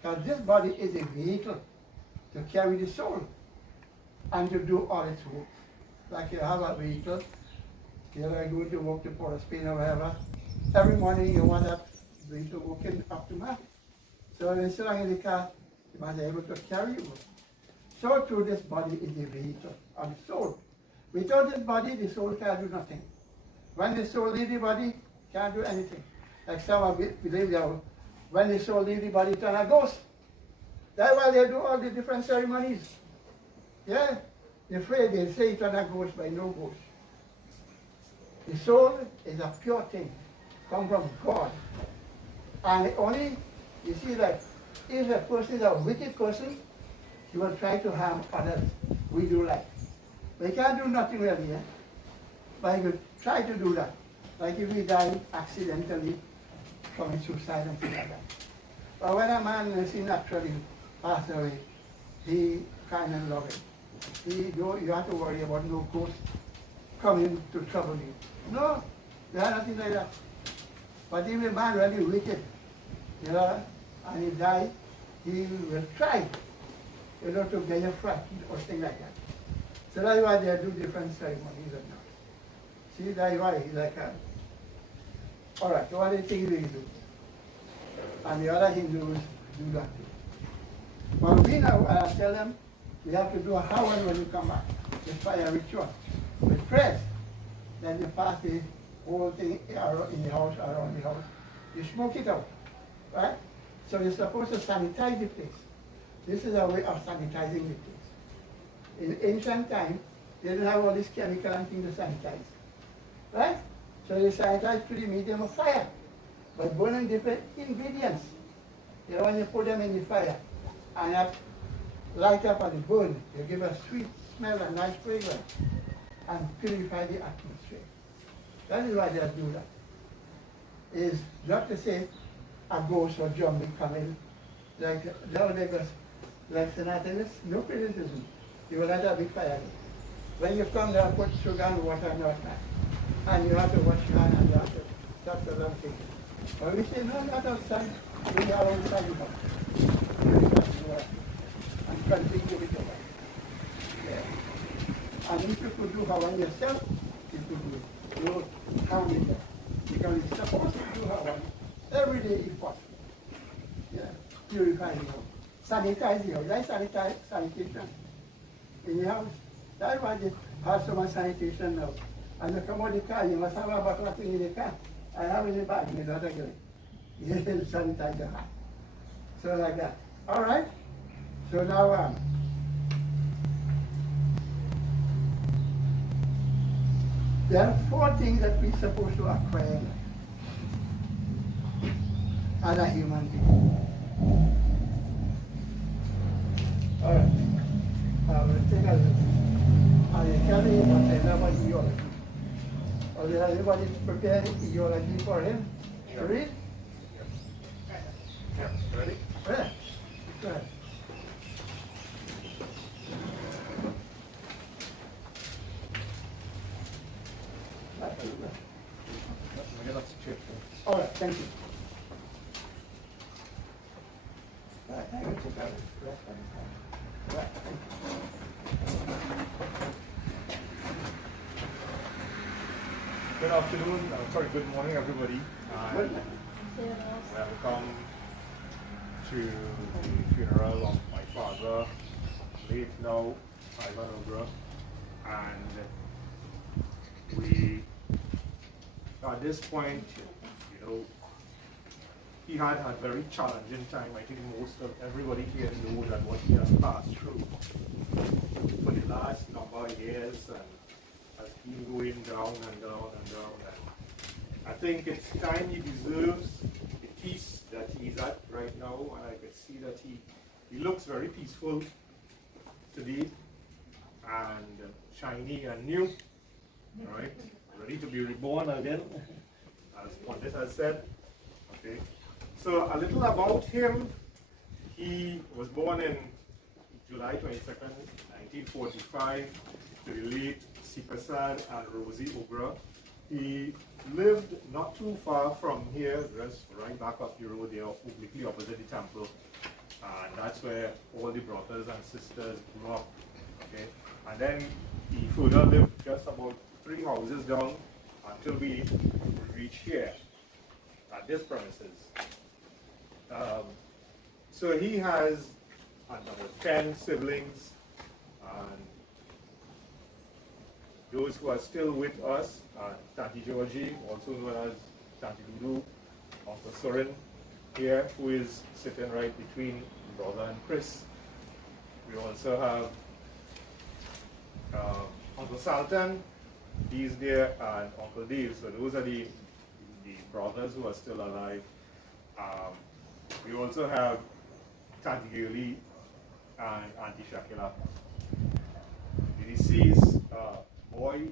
because this body is a vehicle to carry the soul and to do all its work. Like you have a vehicle, you're going to walk to Port of Spain or wherever. Every morning you want that vehicle walking up to mark. So when you sit in the car, you must be able to carry you. So too this body is the vehicle of the soul. Without this body, the soul can't do nothing. When the soul leaves the body, can't do anything. Like some believe that when the soul leaves the body, it turns a ghost. That's why they do all the different ceremonies. Yeah? They're afraid they say it turns a ghost by no ghost. The soul is a pure thing, come from God. And only, you see that if a person is a wicked person, he will try to harm others. We do like. But he can't do nothing really, eh? But he will try to do that. Like if he died accidentally from suicide and things like that. But when a man is naturally passed away, he kind of love it. You have to worry about no ghost coming to trouble you. No, there is nothing like that. But if a man really wicked, and he died, he will try, to get a frightened or things like that. So that's why they do different ceremonies and now. See, that's why he's like a, all right, so what do you think we do? And the other Hindus do that too. But we now, I tell them, we have to do a hawan when you come back. It's fire ritual with prayers. Then you pass the whole thing in the house, around the house. You smoke it out, right? So you're supposed to sanitize the place. This is a way of sanitizing the place. In ancient time, they didn't have all this chemical and things to sanitize, right? So they sanitize to the medium of fire by burning different ingredients. You know, when you put them in the fire and that light up and it burn, you give a sweet smell and nice fragrance and purify the atmosphere. That is why they do that. Is not to say a ghost or zombie coming like nowadays, like Senators, no criticism. You will not have a fire. When you come there, put sugar and water and all that. And you have to wash your hand and you have to, that's the long thing. But we say, no, not outside. We are outside and continue with the work. Yeah. And if you could do Hawan yourself, you could do it. No harm in that. Because it's supposed to do Hawan every day if possible. Yeah. Purify the house. Sanitize the house. That's sanitation in your house. That's why they have so much sanitation now. And you come out the car, you must have a bottle of thing in the car. I have in the bag, you don't again. You sanitize the house. So like that. All right? So now, there are 4 things that we're supposed to acquire as a human being. All right. We'll take a look. I tell you what I love about theology. Or did anybody prepare the theology for him to read? Yeah, ready? Yeah. Go ahead. All right, thank you. All right, thank you. All right, thank you. Good afternoon, sorry, good morning everybody. Good. Welcome to the funeral of my father, late now, Ougrah. And we, at this point, you know, he had a very challenging time. I think most of everybody here knows that what he has passed through for the last number of years and has been going down and down and down. And I think it's time he deserves the peace that he's at right now, and I can see that he looks very peaceful today and shiny and new, right? Ready to be reborn again, as Pandit has said. Okay. So a little about him. He was born in July 22nd, 1945, to the late Prasad and Rosie Ougrah. He lived not too far from here, just right back up the road there, obliquely opposite the temple. And that's where all the brothers and sisters grew up. Okay? And then he further lived just about 3 houses down until we reach here at this premises. So he has about 10 siblings, and those who are still with us are Tanti Georgie, also known as Tanti Boodoo, Uncle Soren here, who is sitting right between brother and Chris. We also have Uncle Sultan, he's there, and Uncle Dave. So those are the brothers who are still alive. We also have Tanti Gurley and Auntie Shakila. The deceased boy,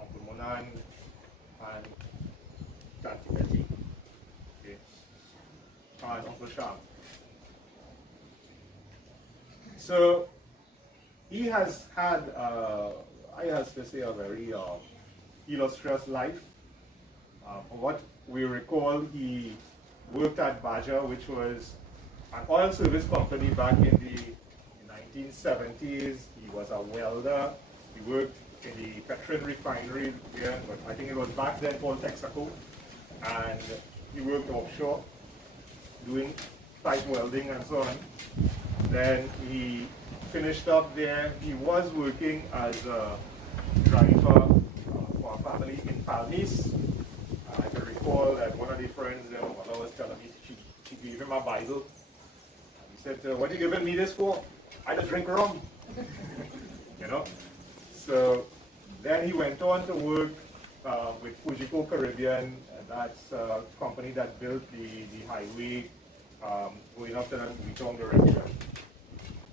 Uncle Monan, and Tanti Betty, okay, and Uncle Sham. So he has had, I have to say, a very illustrious life. From what we recall, he worked at Baja, which was an oil service company back in the 1970s. He was a welder. He worked in the petroleum refinery there, but I think it was back then called Texaco. And he worked offshore, doing pipe welding and so on. Then he finished up there. He was working as a driver for a family in Palmis. I can recall that one of the friends, my mother was telling me she gave him a Bible. And he said, "What are you giving me this for? I just drink rum." You know? So then he went on to work with Fujiko Caribbean. That's a company that built the highway going up to the Vietnam direction.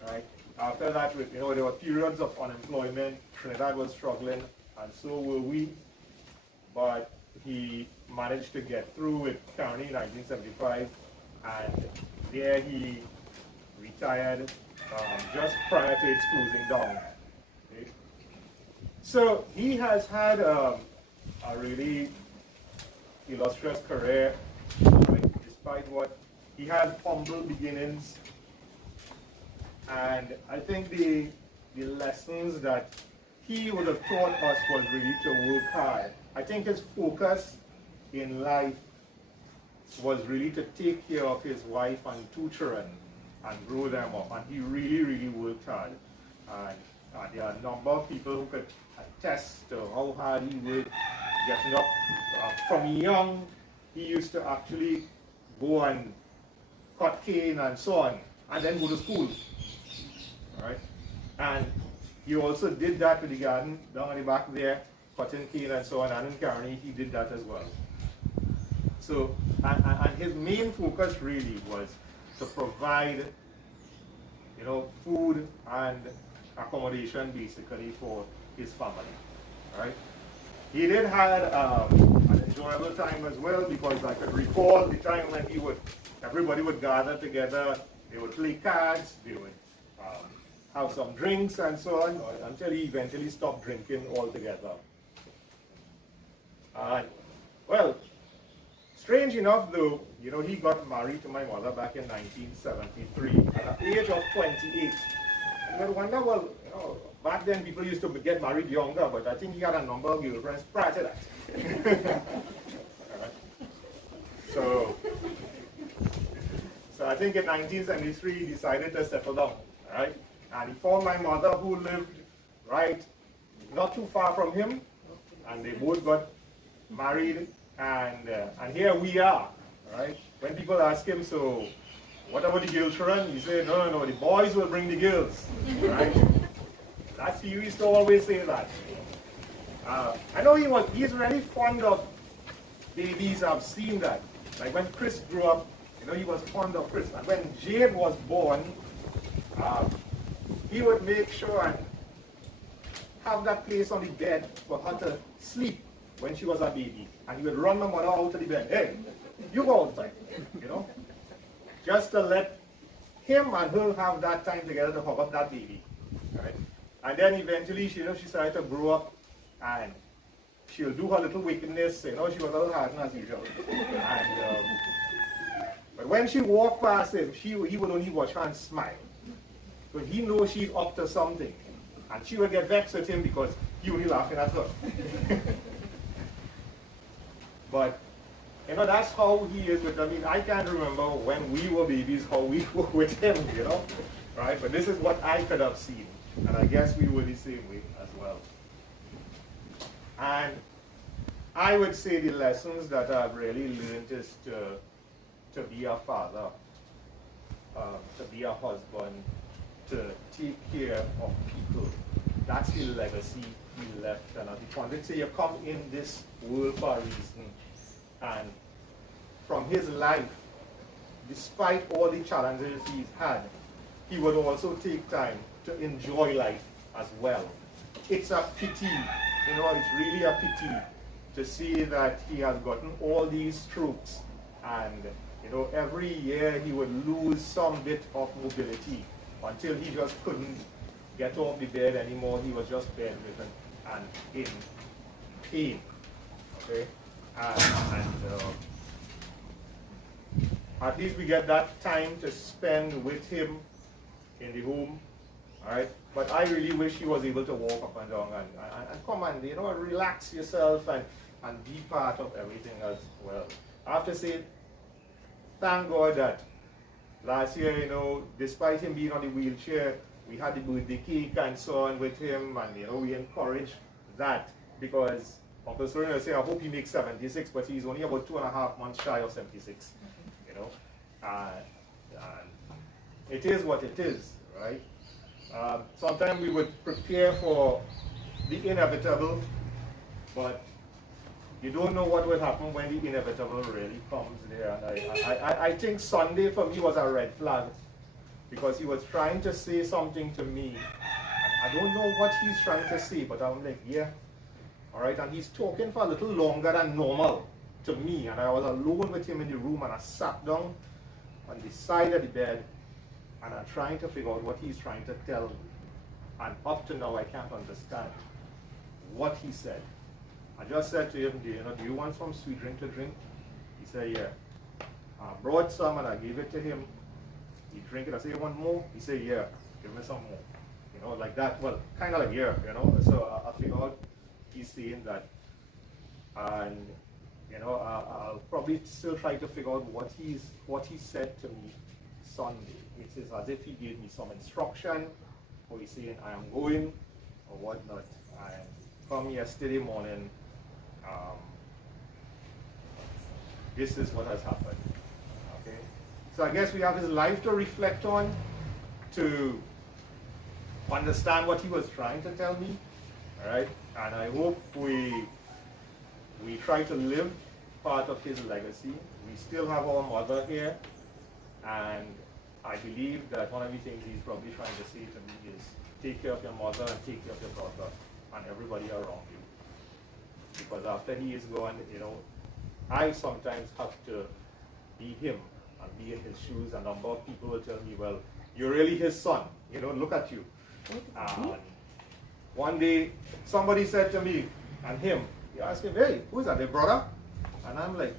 Right? After that, there were periods of unemployment. Trinidad was struggling, and so were we. But he managed to get through with Carney in 1975, and there he retired just prior to its closing down. Okay? So he has had a really illustrious career, right? Despite what he had humble beginnings. And I think the lessons that he would have taught us was really to work hard. I think his focus in life was really to take care of his wife and 2 children and grow them up. And he really, really worked hard. And there are a number of people who could attest to how hard he worked getting up. From young, he used to actually go and cut cane and so on, and then go to school. Right? And he also did that with the garden down at the back there, cutting cane and so on, and in Carney he did that as well. So, and his main focus really was to provide, food and accommodation basically for his family. Right? He did have an enjoyable time as well, because I could recall the time when everybody would gather together, they would play cards, they would have some drinks and so on, until he eventually stopped drinking altogether. Well, strange enough though, he got married to my mother back in 1973 at the age of 28. And I wonder, well, back then people used to get married younger, but I think he had a number of girlfriends prior to that. So I think in 1973 he decided to settle down, right? And he found my mother, who lived not too far from him, and they both got married, and here we are, right? When people ask him, so what about the girl children? He said, no, the boys will bring the girls, right? He used to always say that. I know he's really fond of babies. I've seen that. Like when Chris grew up, he was fond of Chris. And when Jade was born, he would make sure and have that place on the bed for her to sleep when she was a baby. And he would run my mother out to the bed. Hey, you go outside, just to let him and her have that time together to hug up that baby, right? And then eventually, she started to grow up, and she'll do her little wickedness. She was a little hardened as usual. And, but when she walked past him, he would only watch her and smile. So he knows she's up to something. And she would get vexed with him because he would be laughing at her. But, that's how he is with, I can't remember when we were babies how we were with him, right? But this is what I could have seen. And I guess we were the same way as well. And I would say the lessons that I've really learned is to be a father, to be a husband, to take care of people. That's the legacy he left. And I wanted to say, you come in this world for a reason. And from his life, despite all the challenges he's had, he would also take time to enjoy life as well. It's a pity, it's really a pity to see that he has gotten all these strokes, and every year he would lose some bit of mobility until he just couldn't get off the bed anymore. He was just bedridden and in pain. Okay, at least we get that time to spend with him in the home. Alright, but I really wish he was able to walk up and down and come and relax yourself and be part of everything as well. I have to say, thank God that last year, despite him being on the wheelchair, we had the birthday cake and so on with him, and we encouraged that, because Uncle Soren was saying, I hope he makes 76, but he's only about 2.5 months shy of 76. It is what it is, right? Sometimes we would prepare for the inevitable, but you don't know what will happen when the inevitable really comes there. And I think Sunday for me was a red flag, because he was trying to say something to me. I don't know what he's trying to say, but I'm like, yeah, all right. And he's talking for a little longer than normal to me, and I was alone with him in the room, and I sat down on the side of the bed, and I'm trying to figure out what he's trying to tell me. And up to now, I can't understand what he said. I just said to him, do you want some sweet drink to drink? He said, yeah. I brought some and I gave it to him. He drank it. I said, you want more? He said, yeah, give me some more. You know, like that. Well, kind of like, yeah, you know. So I figured out he's saying that. And, you know, I'll probably still try to figure out what he said to me Sunday. It is as if he gave me some instruction, or he's saying, I am going, or whatnot. And from yesterday morning, this is what has happened. Okay, so I guess we have his life to reflect on, to understand what he was trying to tell me. All right, and I hope we try to live part of his legacy. We still have our mother here, and I believe that one of the things he's probably trying to say to me is take care of your mother and take care of your brother and everybody around you. Because after he is gone, you know, I sometimes have to be him and be in his shoes. A number of people will tell me, well, you're really his son, you know, look at you. And one day, somebody said to me, and him, he asked him, hey, who is that, their brother? And I'm like,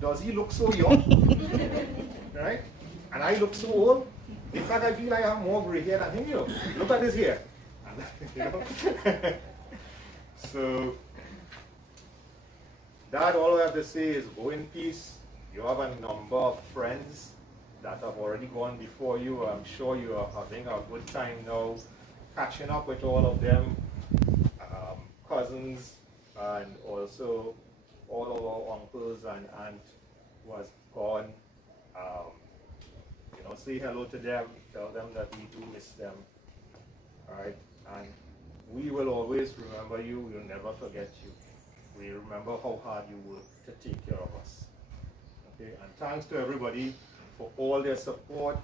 does he look so young? Right? And I look so old. In fact, I feel like I have more gray hair than him, you know. Look at his hair. And, you know? So, that all I have to say is go in peace. You have a number of friends that have already gone before you. I'm sure you are having a good time now, catching up with all of them, cousins, and also all of our uncles and aunt who has gone. You know, say hello to them, tell them that we do miss them. All right, and we will always remember you. We will never forget you. We remember how hard you worked to take care of us. Okay, and thanks to everybody for all their support,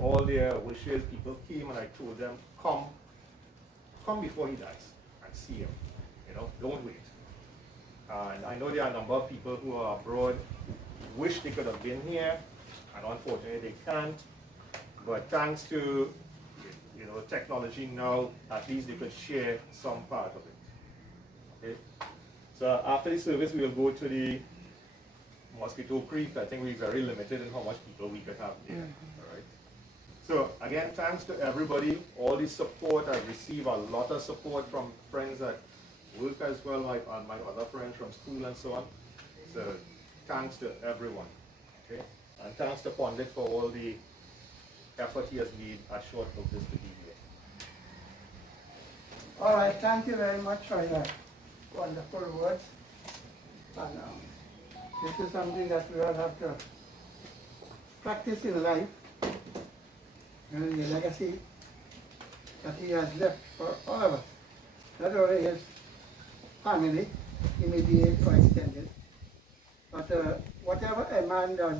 all their wishes. People came and I told them, come before he dies and see him. You know, don't wait. And I know there are a number of people who are abroad who wish they could have been here, and unfortunately they can't. But thanks to technology now, at least they could share some part of it. Okay? So after the service, we will go to the Mosquito Creek. I think we're very limited in how much people we could have there. All right. So again, thanks to everybody, all the support. I've received a lot of support from friends at work as well, and my other friends from school and so on. So thanks to everyone. Okay. And thanks to Pandit for all the effort he has made at short notice to be here. All right, thank you very much for your wonderful words. And this is something that we all have to practice in life. And the legacy that he has left for all of us, not only his family, immediate or extended, but whatever a man does,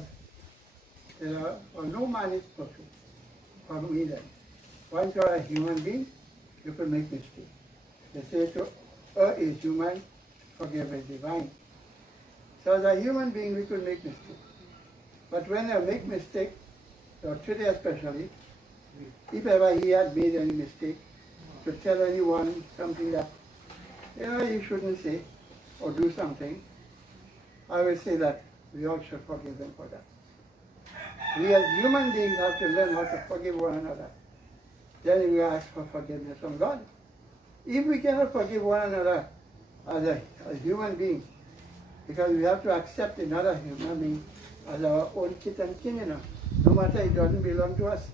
or no man is perfect, or we then. Once you are a human being, you can make mistakes. They say to err is human, forgive is divine. So as a human being, we could make mistakes. But when I make mistake, or today especially, if ever he had made any mistake, to tell anyone something that you shouldn't say or do something, I will say that we all should forgive them for that. We as human beings have to learn how to forgive one another. Then we ask for forgiveness from God. If we cannot forgive one another as human beings, because we have to accept another human being as our own kith and kin, no matter it doesn't belong to us.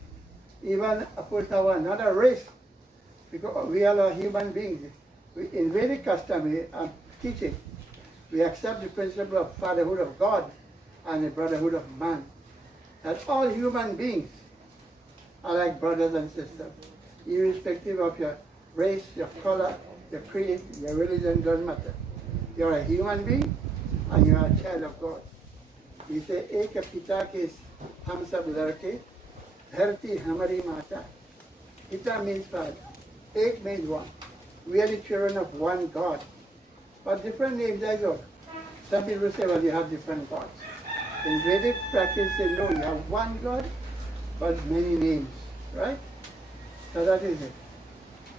Even opposed to another race, because we are human beings. In Vedic custom and teaching, we accept the principle of fatherhood of God and the brotherhood of man. That all human beings are like brothers and sisters, irrespective of your race, your color, your creed, your religion, doesn't matter. You're a human being and you're a child of God. He said, Ek pita ke hum sab ladke, dharti hamari mata. Pita means father. Ek means one. We are the children of one God. But different names I go. Some people say, well, you have different gods. In Vedic practice, they know you have one God, but many names, right? So that is it.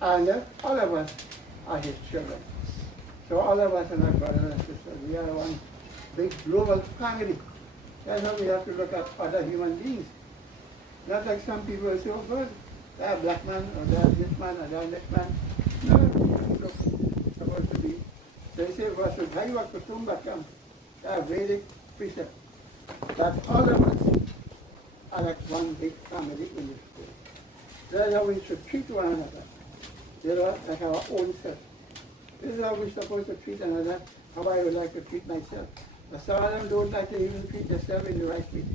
And all of us are his children. So all of us are our brothers and sisters. We are one big global family. That's how we have to look at other human beings. Not like some people say, oh God, that black man, or that this man, or that next man. No, it's supposed to be. They say, Vasudhaiva Kutumbakam, that Vedic precept, that all of us are like one big family in this world. That's how we should treat one another. You know, like our own self. This is how we're supposed to treat another, how I would like to treat myself. But some of them don't like to even treat themselves in the right way.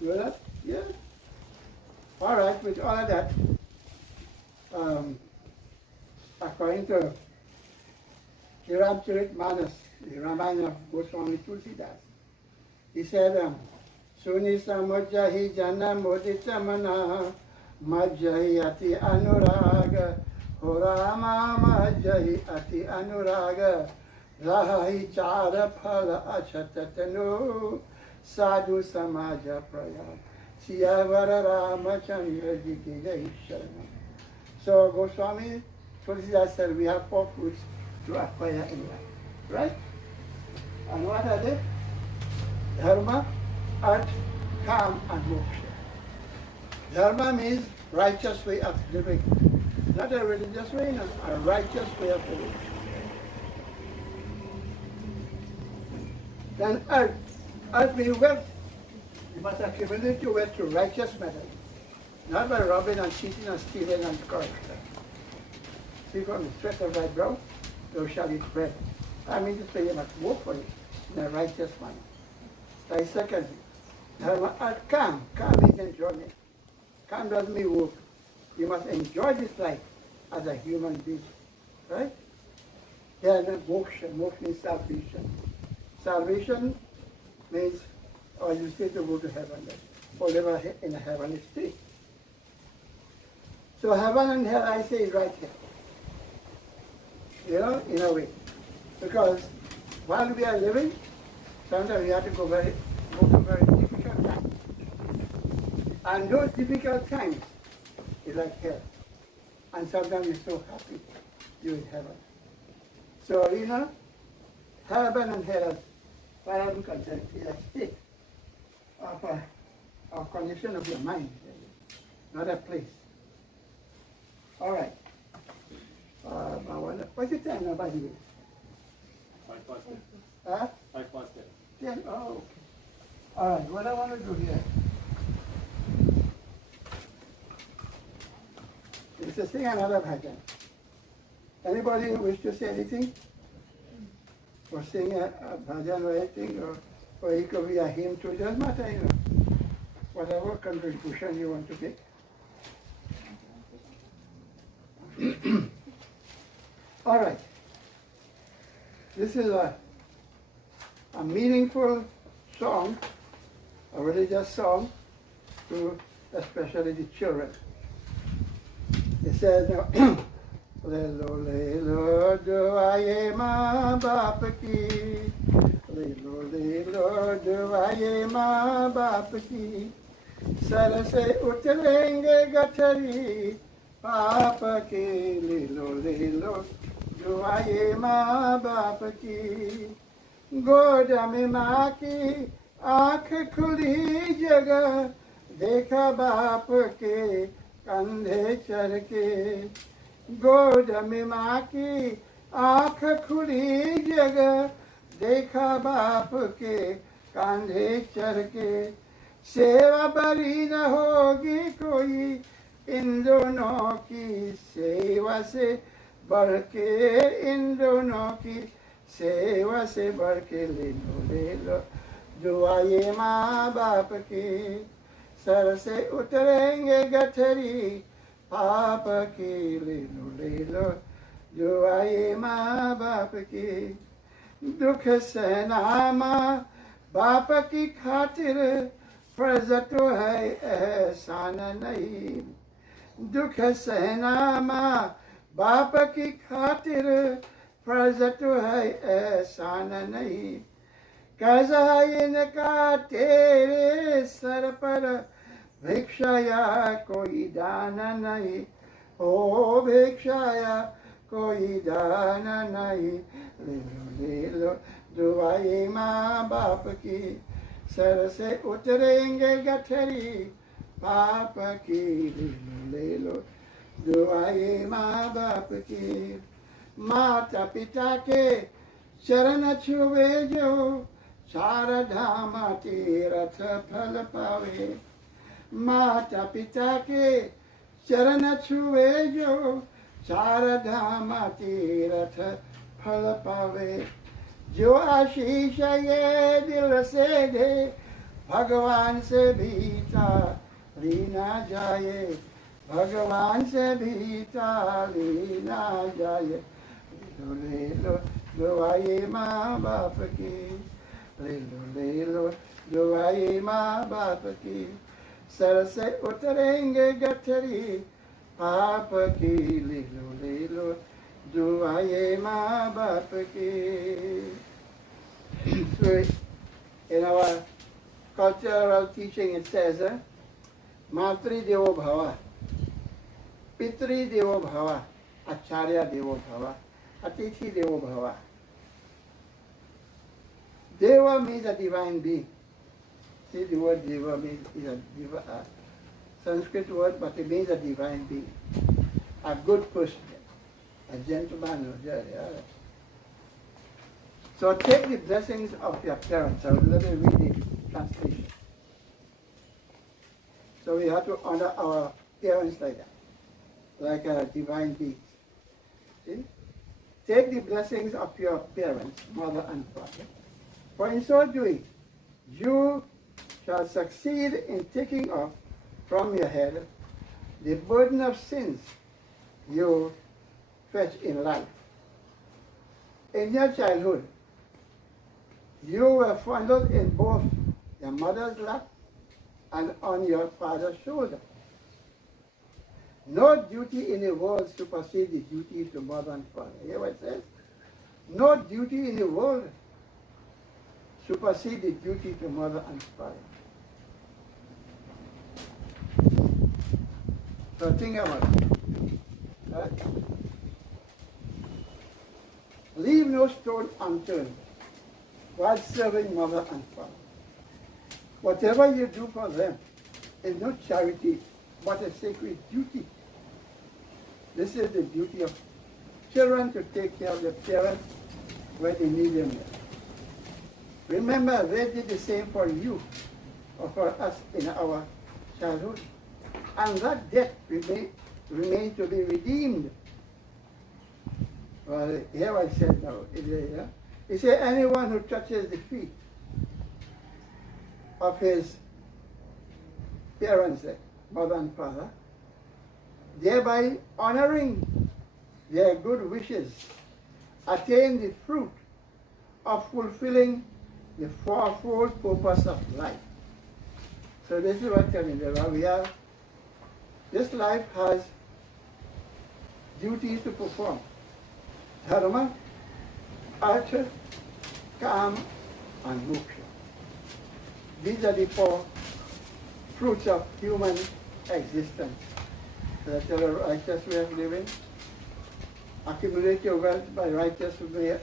You know that? Yeah. All right, with all of that, according to Manas, the Ramayana of Goswami Tulsidas, he said, Suni samajjahi jana modita mana majjahi ati anuraga horama majjahi ati anuraga rahi chara phala achatatanu sadhu samaja praya siyavara ramachandra ji ki jai sharanam. So Goswami Tulsidas said we have 4 fruits to acquire in life, right? And what are they? Dharma, Arth, Kam, and Moksha. Dharma means righteous way of living. Not a religious way, no, a righteous way of living. Then Arth. Arth means wealth. You must accumulate your wealth through righteous method. Not by robbing and cheating and stealing and corruption. See, from the sweat of thy brow, thou shalt eat bread. I mean to say you must work for it in a righteous manner. Like secondly, Dharma Arth Kam. Kam means enjoyment. Kam doesn't mean work. You must enjoy this life as a human being. Right? Then moksha. Moksha means salvation. Salvation means, or you say to go to heaven, or live in a heavenly state. So heaven and hell, I say, is right here. You know, in a way. Because while we are living, sometimes we have to go through very difficult times. And those difficult times is like hell. And sometimes you're so happy you're in heaven. So, you know, heaven and hell, as far as I'm concerned, is a state of a condition of your mind, not a place. All right. What's the time now, by the way? 5 past 10. Huh? 5 past 10. 10? Oh, okay. All right, what I want to do here is to sing another bhajan. Anybody wish to say anything? Or sing a bhajan or anything? Or it could be a hymn too, doesn't matter, you know. Whatever contribution you want to make. All right. This is a meaningful song, a religious song, to especially the children. It says, Lelo doaye ma baap ki, Lelo doaye ma baap ki, sar se utrenge gathari, पाप के ले लो जो आए माँ बाप की गोद में माँ की आँख खुली जगह देखा बाप के कंधे चढ़ के गोद में माँ की आँख खुली जगह देखा बाप के कंधे चढ़ के सेवा बड़ी न होगी कोई इन दोनों की सेवा से बढ़ के इन दोनों की सेवा से बढ़ के ले लो जो आए माँ बाप की सर से उतरेंगे गठरी पाप की ले लो जो आए माँ बाप की दुख सहना माँ बाप की खातिर, फर्ज तो है एहसान नहीं। दुख सहना माँ बाप की खातिर, फर्ज तो है एहसान नहीं। कर्जा इनका तेरे सर पर, भिक्षाया कोई दान नहीं। ओ भिक्षाया कोई दान नहीं। ले लो दुआई माँ बाप की, सर से उतरेंगे गठरी पाप की। ले लो दुआई माँ बाप की। माता पिता के चरण छुए जो, चार धाम तीरथ फल पावे। माता पिता के चरण छुए जो, चार धाम तीरथ फल पावे। जो आशीष ये दिल से दे, भगवान से भीता लीना जाए। भगवान से भीता लीना जाए। ले लो दुआई माँ बाप की, ले लो दुआई माँ बाप की। सर से उतरेंगे गठरी पाप की। ले लो दुआई माँ बाप की। So in our cultural teaching it says, Matri Devo Bhava, Pitri Devo Bhava, Acharya Devo Bhava, Atithi Devo Bhava. Deva means a divine being. See, the word Deva means is a Sanskrit word, but it means a divine being. A good person, a gentleman. So take the blessings of your parents. I will let me read the translation. So we have to honor our parents like that, like a divine beings. See? Take the blessings of your parents, mother and father, for in so doing, you shall succeed in taking off from your head the burden of sins you fetch in life. In your childhood, you were fondled in both your mother's lap and on your father's shoulder. No duty in the world supersedes the duty to mother and father. Hear what it says? No duty in the world supersedes the duty to mother and father. So think about it. Right? Leave no stone unturned while serving mother and father. Whatever you do for them is not charity, but a sacred duty. This is the duty of children, to take care of their parents when they need them. Remember, they did the same for you or for us in our childhood. And that debt remains to be redeemed. Well, here I said now, it said anyone who touches the feet of his parents, mother and father, thereby honoring their good wishes, attain the fruit of fulfilling the fourfold purpose of life. So this is what I'm telling you. This life has duties to perform. Dharma, artha, kama, and moksha. These are the four fruits of human existence. That's a righteous way of living. Accumulate your wealth by righteous way,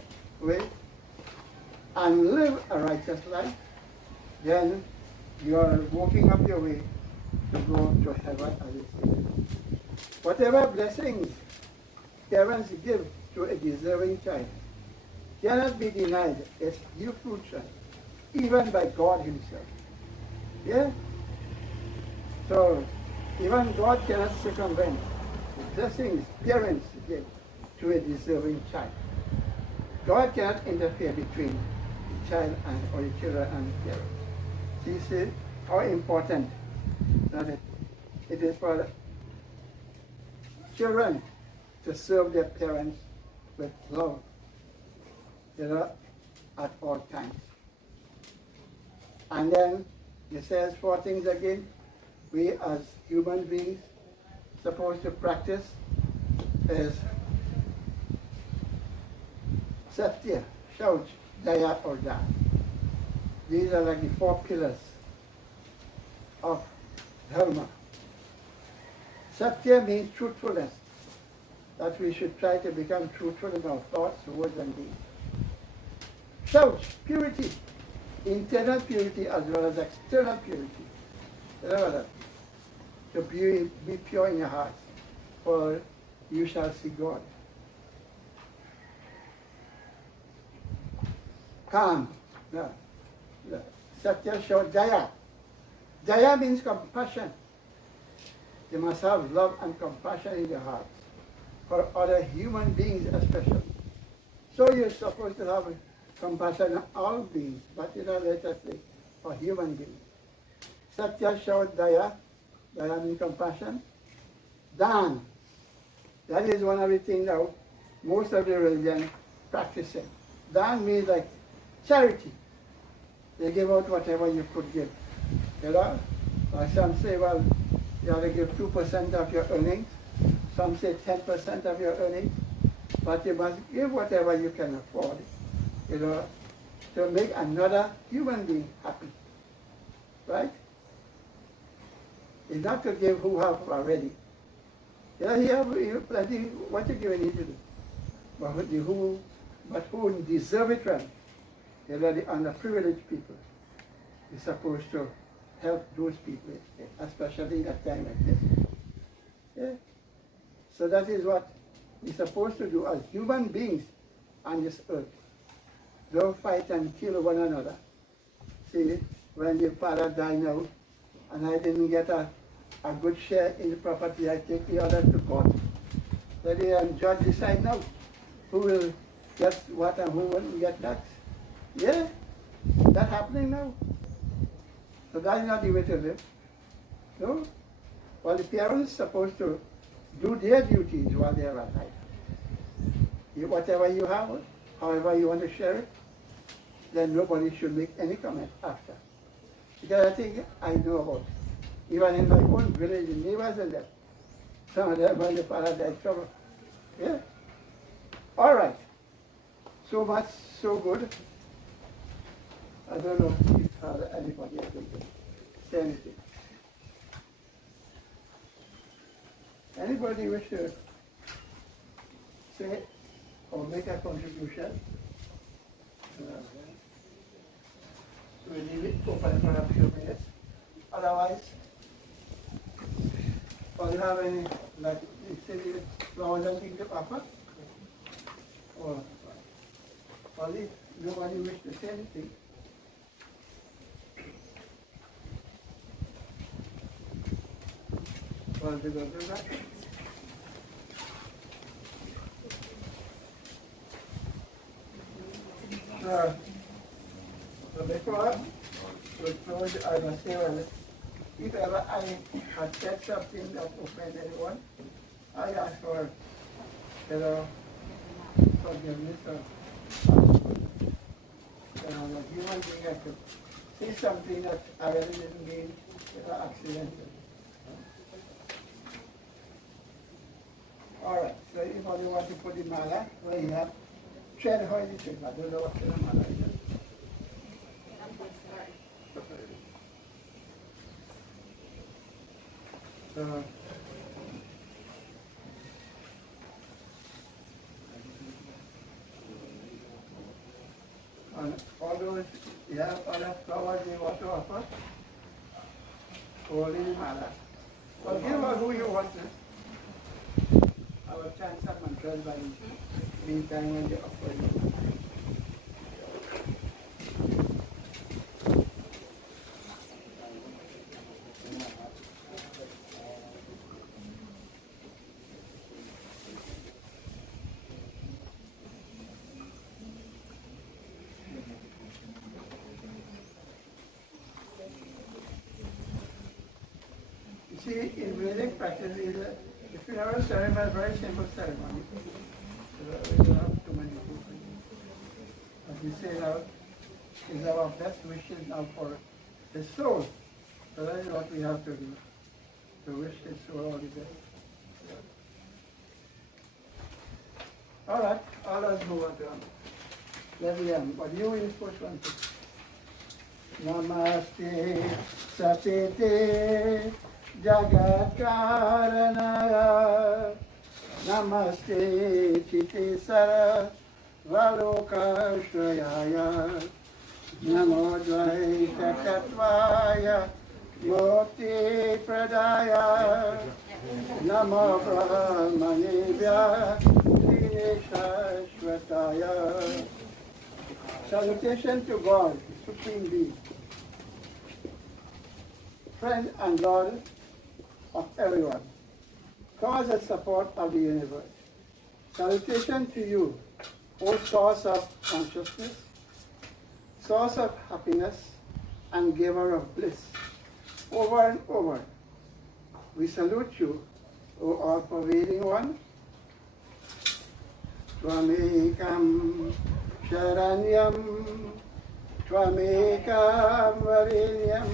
and live a righteous life. Then you are walking up your way to go to heaven, as it says. Whatever blessings parents give to a deserving child cannot be denied its due fruition, even by God himself. Yeah? So, even God cannot circumvent the blessings parents give to a deserving child. God cannot interfere between the child or the children and the parents. You see how important that it is for children to serve their parents with love. at all times. And then it says 4 things again. We as human beings supposed to practice is Satya, Shauch, Daya or Da. These are like the 4 pillars of Dharma. Satya means truthfulness, that we should try to become truthful in our thoughts, words and deeds. Shauch, purity, internal purity as well as external purity. Remember that. To be pure in your heart, for you shall see God. Calm. No. Satya Shauch Daya. Daya means compassion. You must have love and compassion in your heart for other human beings especially. So you're supposed to have compassion on all beings, but let us say for human beings. Satya Shauch Daya. Daya means compassion. Dan. That is one of the things now most of the religion practicing. Dan means like charity. They give out whatever you could give. You know? Or some say, well, you have to give 2% of your earnings. Some say 10% of your earnings. But you must give whatever you can afford, you know, to make another human being happy. Right? It's not to give who have already. You know, you have plenty, what you giving need to do. But who deserve it right? You know, the underprivileged people. You're supposed to help those people, especially in a time like this. Yeah? So that is what we're supposed to do as human beings on this earth. Don't fight and kill one another. See, when your father died now, and I didn't get a good share in the property, I take the other to court. Then the judge decide now who will get what and who won't get that. Yeah, that's happening now. So that's not the way to live. No? Well, the parents are supposed to do their duties while they are alive. Whatever you have, however you want to share it, then nobody should make any comment after. Because I think I know about, even in my own village, the neighbors and them, some of them when the father died, trouble. Yeah? All right. So much, so good. I don't know if anybody else can say anything. Anybody wish to say or make a contribution? We leave it open for a few minutes. Otherwise, or you have any, like, flowers and things to offer? Or if nobody wish to say anything. Well, we go do that. So before we close, I must say, well, if ever I had said something that offended anyone, I ask for, forgiveness or a human being. I could say something that I really didn't mean, accidental. All right, so anybody want to put the mala, well, you have tread how it is. I don't know what kind of mala it is. And all those, you have other flowers you want to offer, holy mala. Well, give her who you want to. Our chance of control by the meantime when they offer you. You see, in Vedic practice, the funeral ceremony is a very simple ceremony. So we don't have too many people. we say now is our best wishes now for his soul. So that is what we have to do, to wish his soul all the best. All right, all us move on to let's but you in the first one. Namaste Satete Jagat Karanaya Namaste Chite Sara Valoka Shrayaya Namo Dvaita Tatvaya Mukti Pradaya Namo Brahmanebhya Shashvataya. Salutation to God, Supreme Being, friend and Lord of everyone, cause and support of the universe. Salutation to you, O source of consciousness, source of happiness, and giver of bliss. Over and over, we salute you, O all-pervading one. Twamekam Sharanyam, Twamekam Varenyam,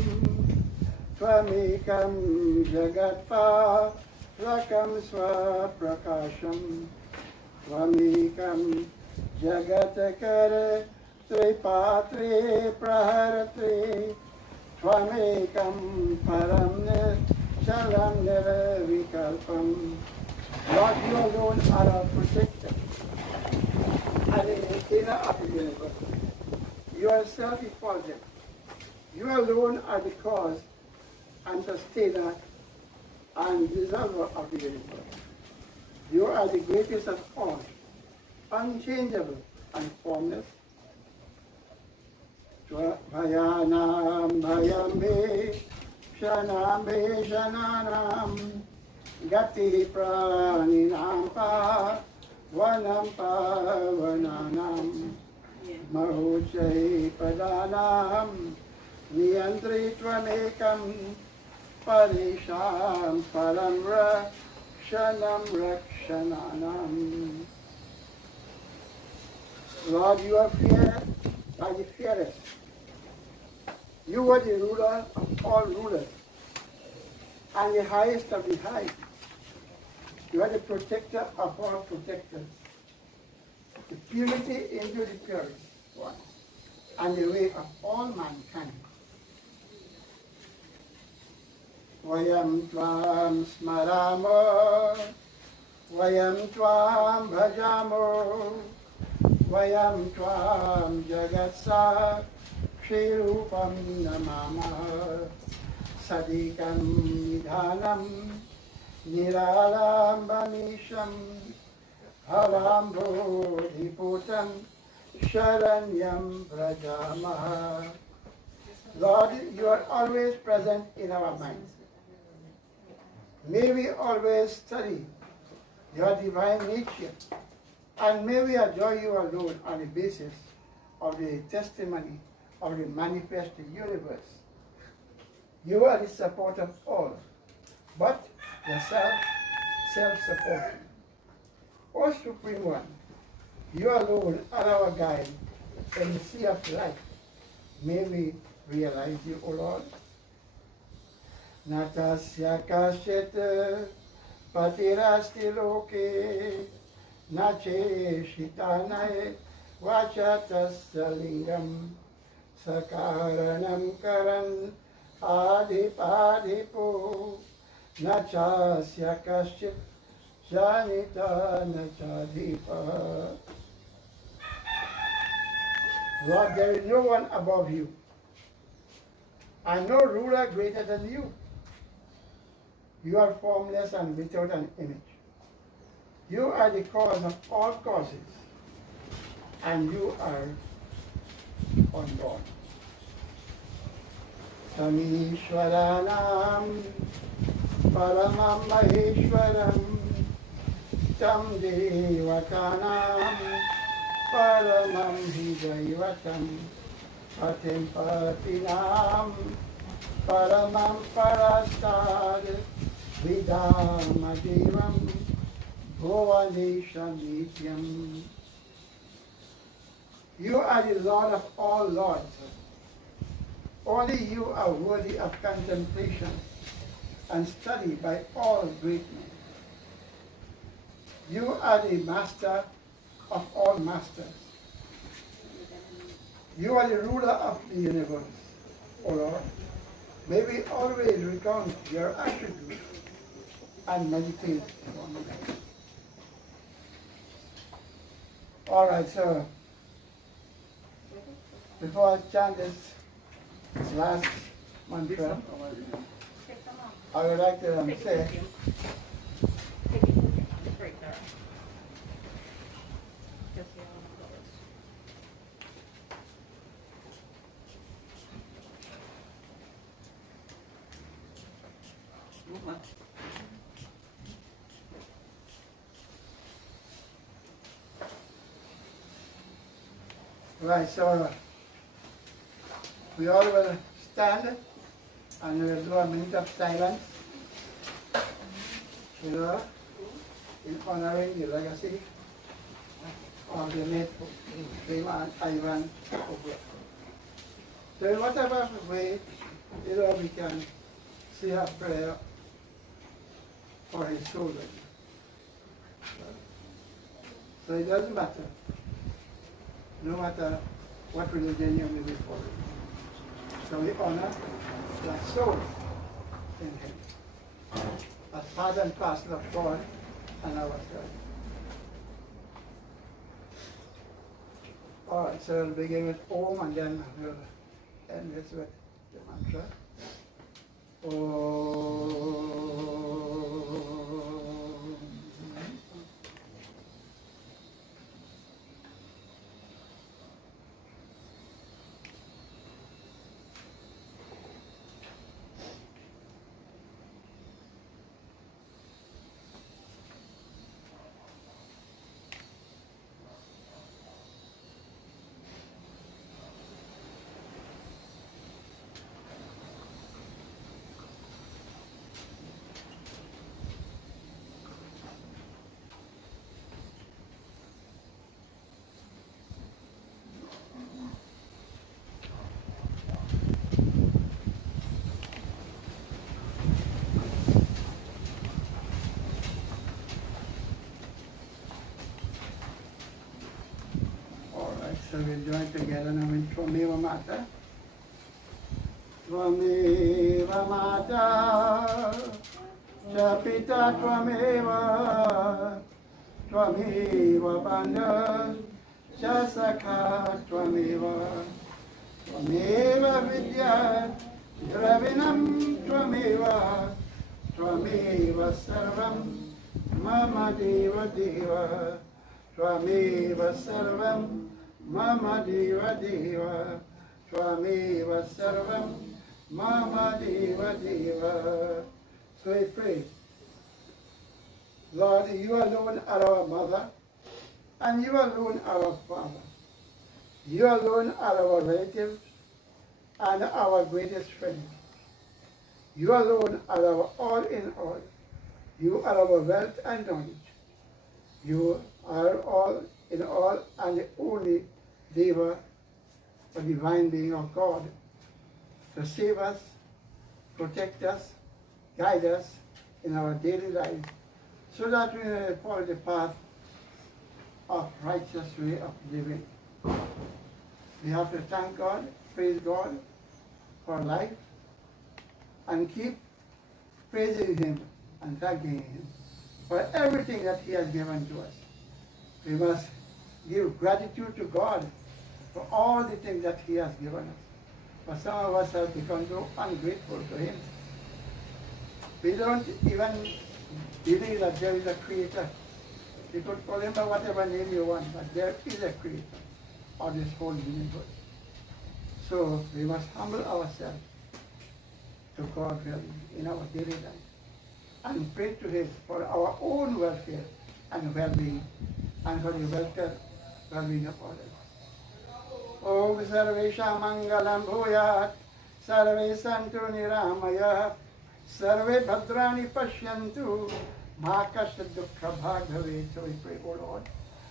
Twamekam Jagatpa, Rakam Swaprakasham, Twamekam Jagatakare, Tripatre Praharatre, Twamekam Paramne, Shalam Vikalpam. Lord, you alone are our protector and the maintainer of the universe. You are self-effulgent. You alone are the cause and sustainer and dissolver of the universe. You are the greatest of all, unchangeable and formless. Bhayanam bhayambe, shanambe shananam, gati praninam pa, vanam pavananam, mahuchay padanam, niyantritvanekam, parisham param rakshanam rakshananam. Lord, you are feared by the fearless. You are the ruler of all rulers and the highest of the high. You are the protector of all protectors. The purity into the purest one and the way of all mankind. Vayam tvam smaramo, vayam tvam bhajamo, vayam tvam jagatsa Shrirupam namama sadikam nidhanam niralambamisham halambodhiputam sharanyam prajamaha. Lord, you are always present in our minds. May we always study your divine nature, and may we adore you alone on the basis of the testimony of the manifested universe. You are the support of all, but yourself self-supporting. O Supreme One, you alone are our guide in the sea of life. May we realize you, O Lord. Natasya kasyat patirasti loke nache shitanaye vachatasya lingam sakaranam karan adipadipo nachasya kasyat janita nachadipa. Lord, there is no one above you, and no ruler greater than you. You are formless and without an image. You are the cause of all causes, and you are unborn. Samishwaranam Paramam Maheshwaram Tam Devatanam Paramam Hidayvatam Patim Patinam Paramam Parastad Vidamadevam Bhuvanesham Nityam. You are the Lord of all lords. Only you are worthy of contemplation and study by all great men. You are the master of all masters. You are the ruler of the universe, O Lord. May we always recount your attributes and meditate on them. All right, so before I chant this last mantra, I would like to say, right, so we all will stand and we will do a minute of silence, in honoring the legacy of the late Ivan Ougrah. So in whatever way, we can say a prayer for his soul. So it doesn't matter, no matter what religion you may be following. So we honor the soul in him, as part and parcel of God and ourselves. All right, so we'll begin with Om and then we'll end this with the mantra. Om. So we'll join together now in Tvameva Mata. Tvameva Mata, Chapita Tvameva, Tvameva Bandha, Chasakha Tvameva, Tvameva Vidya, Dravinam Tvameva, Tvameva Sarvam, Mama Deva Deva, Tvameva Sarvam, Mama Deva Deva, Tvameva Sarvam, Mama Deva Deva. So we pray, Lord, you alone are our mother, and you alone are our father. You alone are our relatives and our greatest friend. You alone are our all in all. You are our wealth and knowledge. You are all in all and the only Deva, the divine being of God, to save us, protect us, guide us in our daily life, so that we may follow the path of righteous way of living. We have to thank God, praise God for life, and keep praising Him and thanking Him for everything that He has given to us. We must give gratitude to God for all the things that He has given us. But some of us have become so ungrateful to Him. We don't even believe that there is a Creator. You could call Him by whatever name you want, but there is a Creator of this whole universe. So we must humble ourselves to God really in our daily life and pray to Him for our own welfare and well-being and for the well-being of others. Om Sarvesha Mangalam Bhuyat, Sarve Santu Niramaya, Sarve Bhadrani Pashyantu, Makasha Dukkha Bhagave. So we pray, O Lord,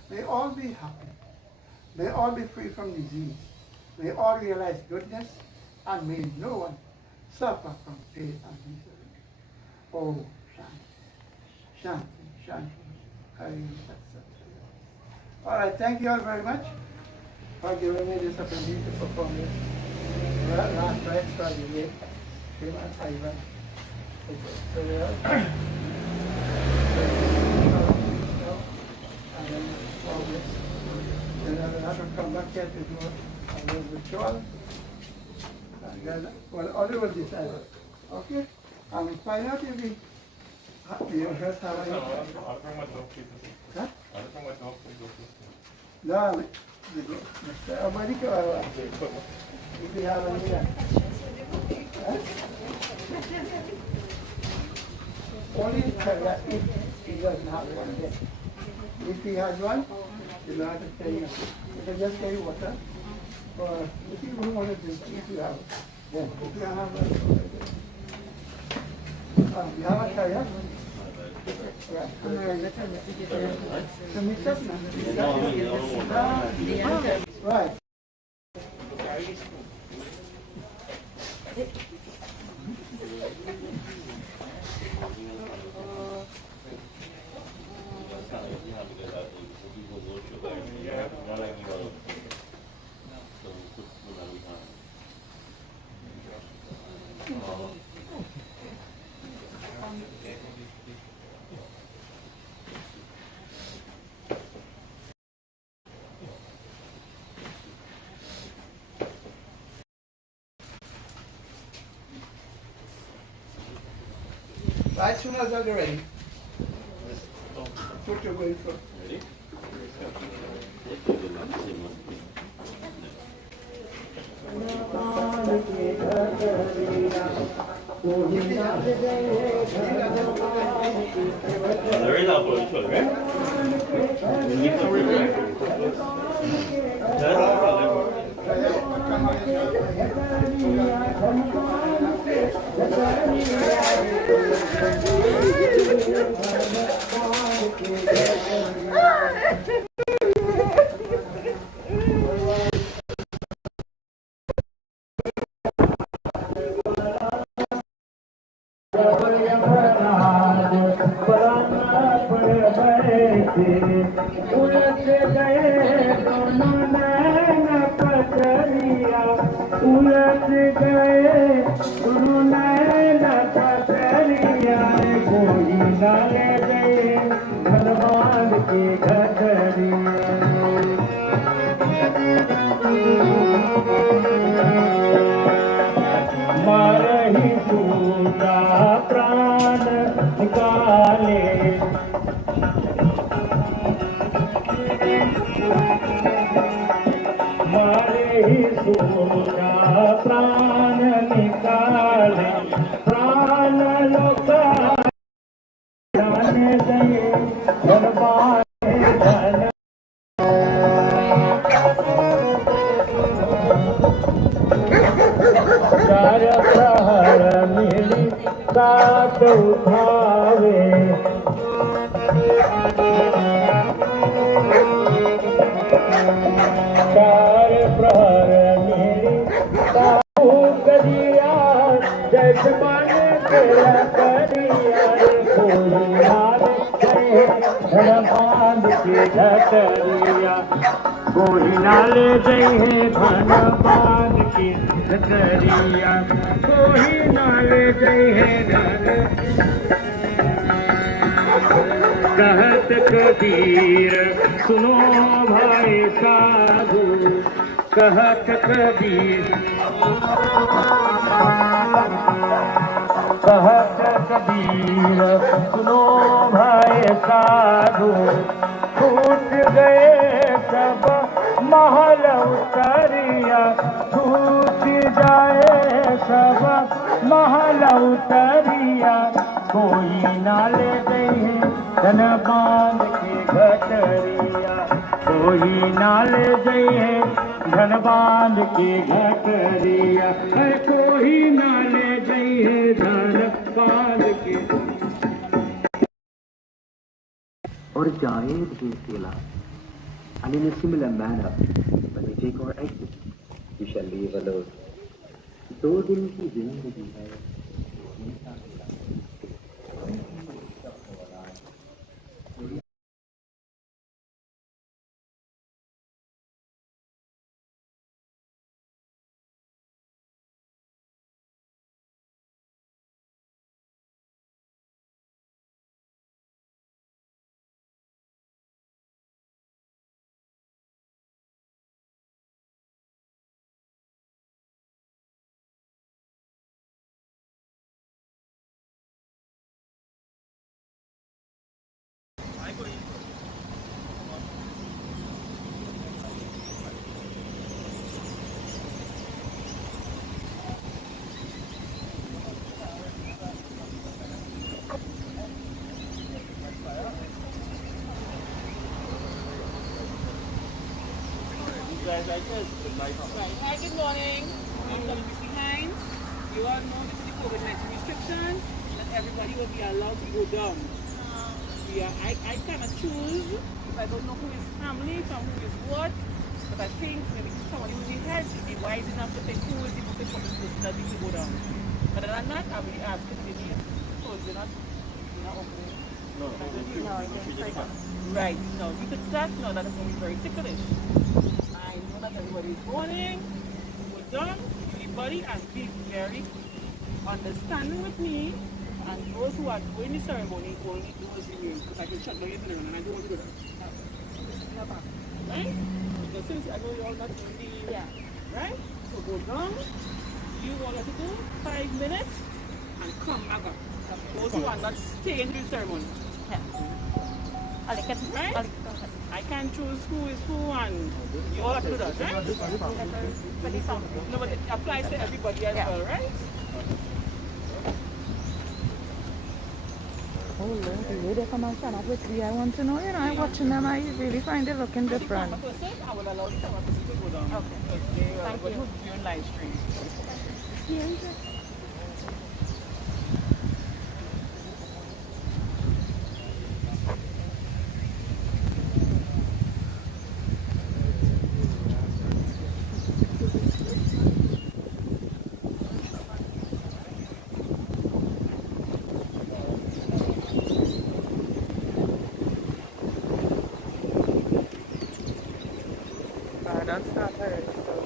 may all be happy. May all be free from disease. May all realize goodness, and may no one suffer from pain and misery. Oh, Shanti, Shanti, Shanti. Hari Satsang. All right, thank you all very much for giving me this opportunity to perform this last rites for the late Sriman Ivan. So we are and then all this. And then we'll have to come back here to do a little ritual. And then, well, Oli will decide. Okay? And we find out if we first have any. Huh? No, Mr. America, if you have any. Huh? Only if he doesn't have one yet. If he has one, you don't have to say, you can just carry water. Or if you don't want to drink, if you have it, then if you have it, you have a kayak? Right. As soon as I'm ready, put your going for. Ready? There is a virtual, right? कहत कबीर सुनो भाई साधु कहत कबीर सुनो भाई साधु छूट गए सब महल उतरिया छूट जाए सब महल उतरिया कोई ना ले गई धन बांध के घटरिया कोई ना ले गई धन बांध के घटरिया कोई ना ले गई धन बांध के और जाए भी केला And in a similar manner, when we take our exit, we shall leave alone. दो दिन की जिंदगी है Right. Hi, good morning. I'm WBC Hines. You all know due to the COVID-19 restrictions that everybody will be allowed to go down. I cannot choose if I don't know who is family from who is what, but I think maybe somebody who's the head should be wise enough to think who is the most important person that needs to go down. But other than that, I will ask if they need so you're not opening. No, Right. No, due to that, no, that is going to be very ticklish. I know that everybody is mourning, go down, everybody, and be very understanding with me. And those who are doing the ceremony only do as you will, because I can shut down your phone and I don't want to do that. Right? Because since I know you're all not doing the, right? So go down, you all have to do 5 minutes and come back up. Those who are not staying in the ceremony. Right? I can't choose who is who and you all have to do that, right? No, but it applies to everybody as well, right? Oh Lord, the way they come and stand up with me, I want to know, I'm watching them, I really find it looking different. I will allow the camera person to go down. Okay. Because they are going to be on live stream. Don't start already, so.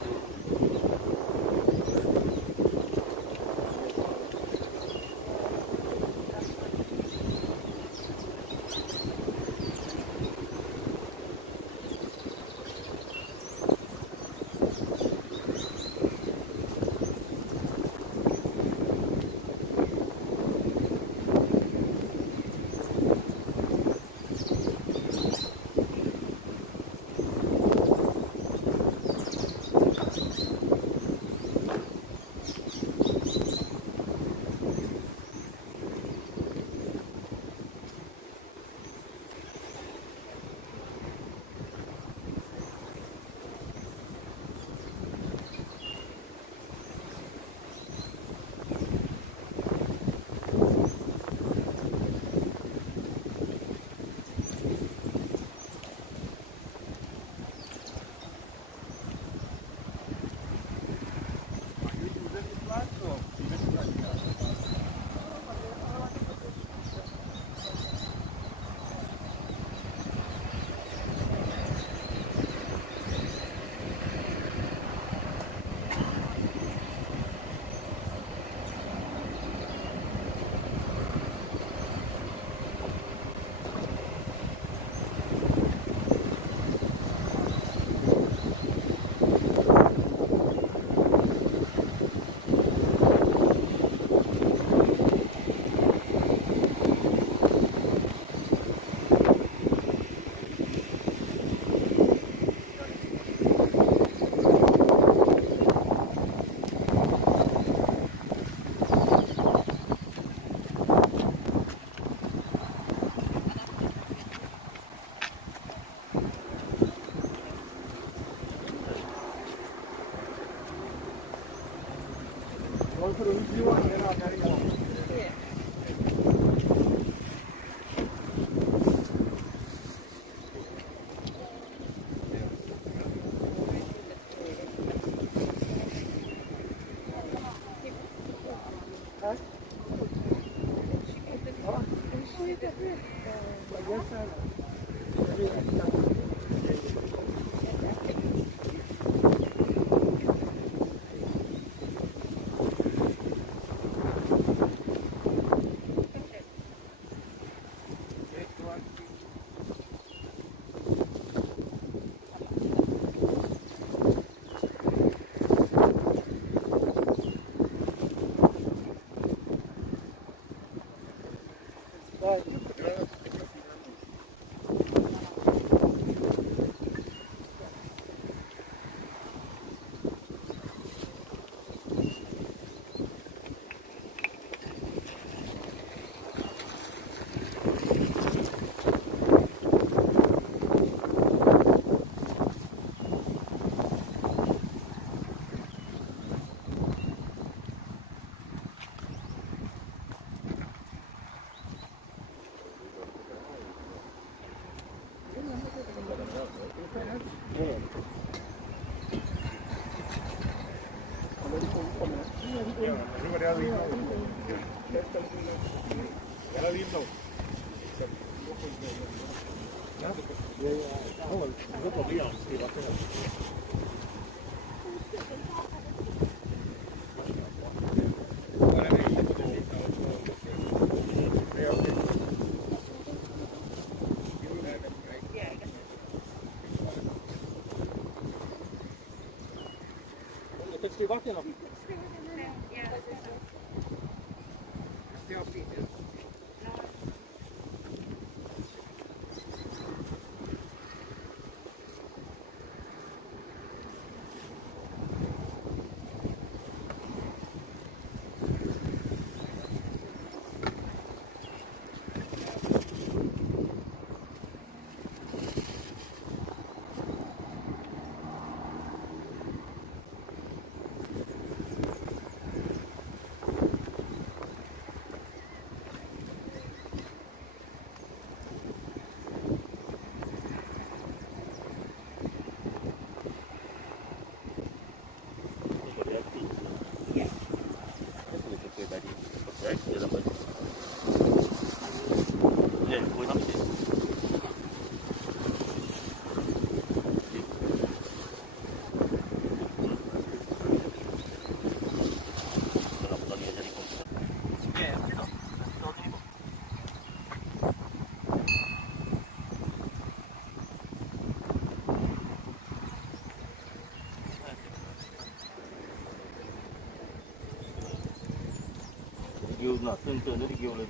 Kêu là tương tự nó thì kêu lên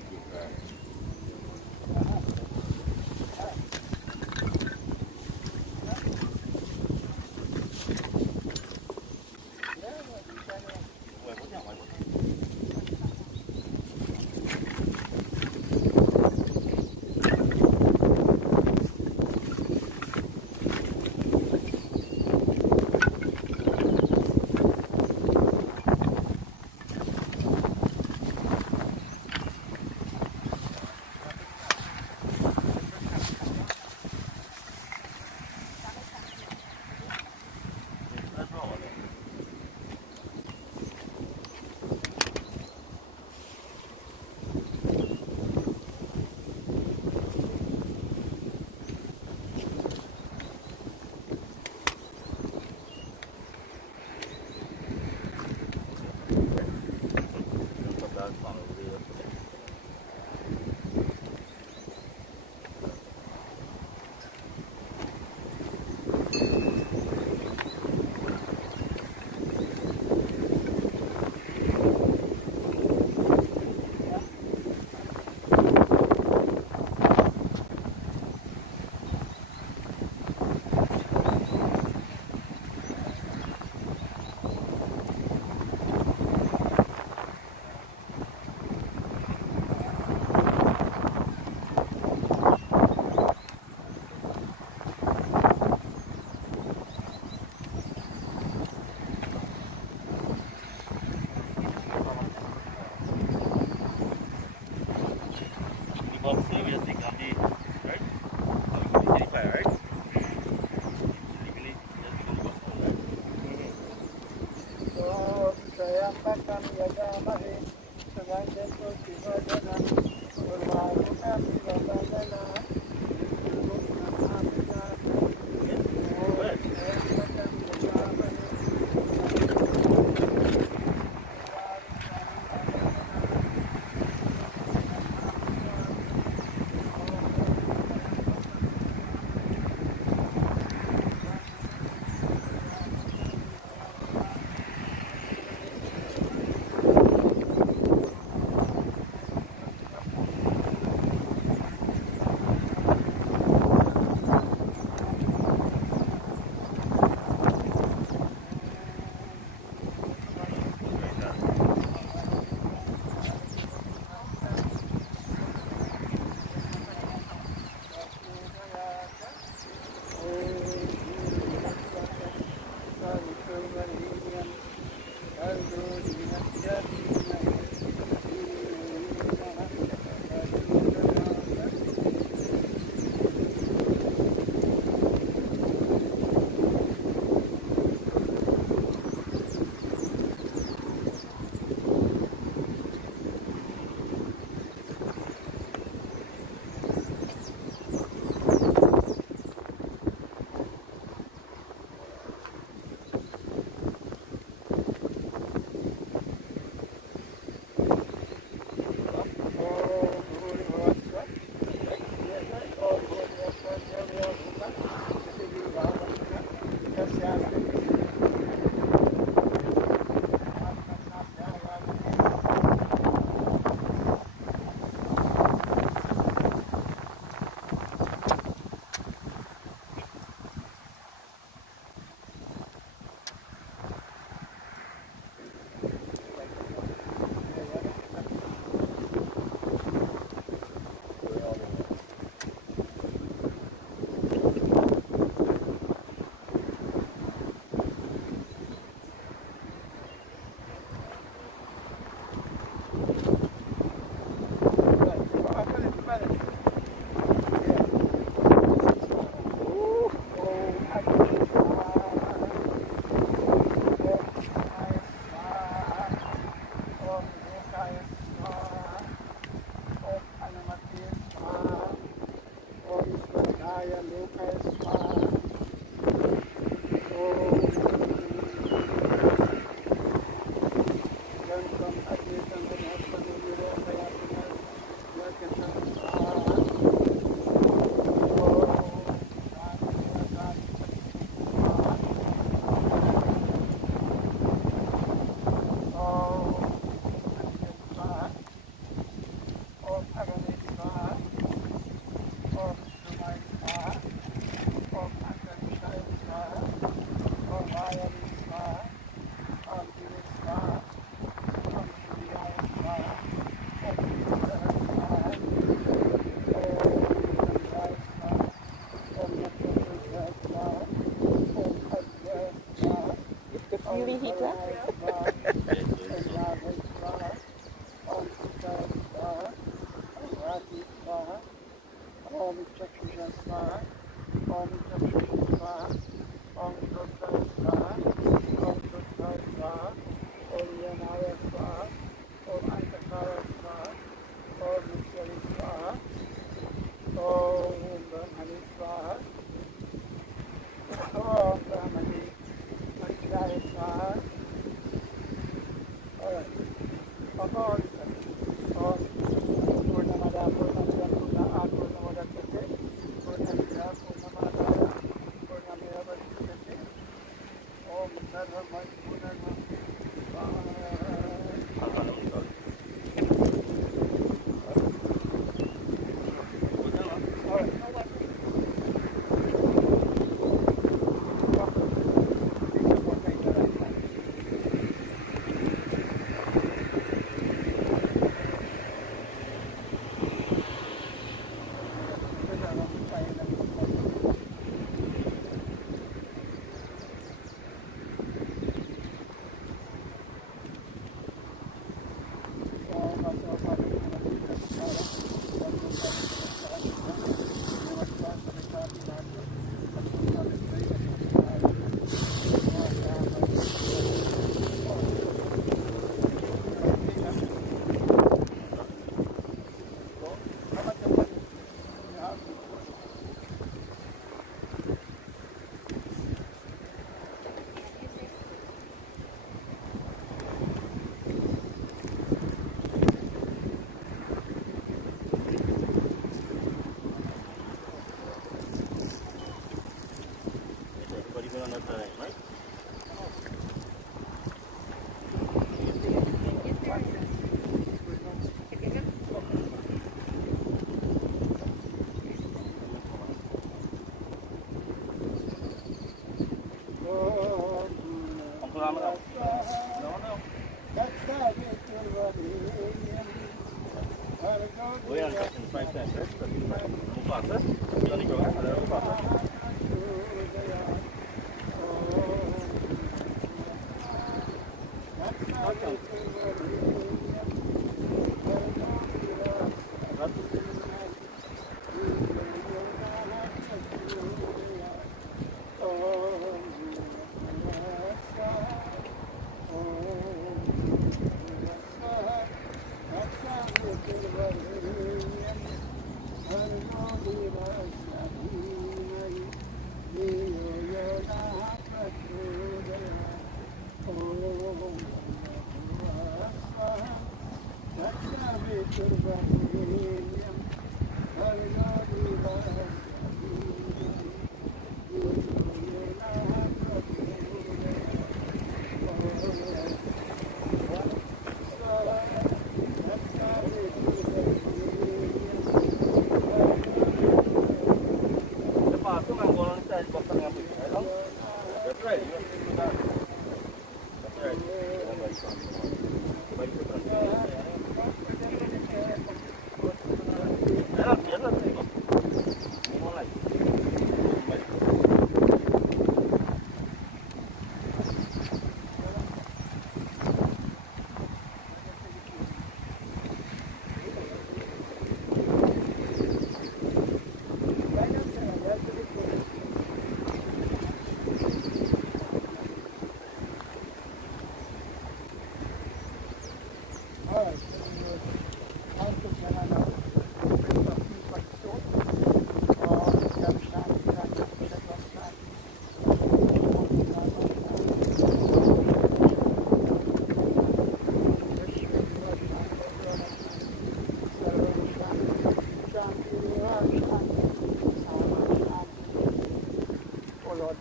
Kami yagamahe, sangay dito, siya dyan, Om Chakshushya Swaha, Om Chakshushya Swaha, Om Shrutha Swaha, Om Shrutha Swaha, Om Yanaya Swaha, Om Antakara Swaha, Om Nityali Swaha, Om Brahmani Swaha, Om Brahmani Mantraya Swaha. Alright. All Om Purnamada Purnamida Purnaa Purnamodakate Purnamida Purnamadaya Purnamida Vasisate Om Sarvamai Purnamam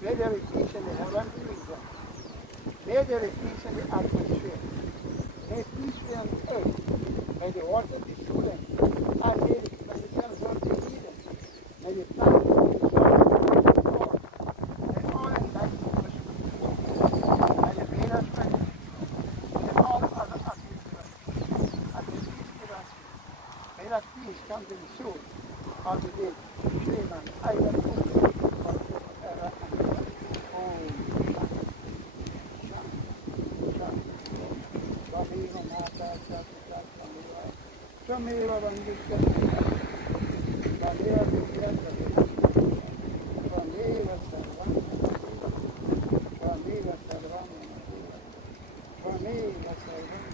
May there is peace in the heaven, may there is peace in the atmosphere, may peace be on earth, may the water be stolen, and may the cells be healing, may the plants be restored, may all enlightenment may the Vedas present, may all other actions and may peace give us. May that peace come to the soul of the day, Sriman, Island, Sameva Vandita Familia Cristiana, familia salvando, familia salvando, familia salvando.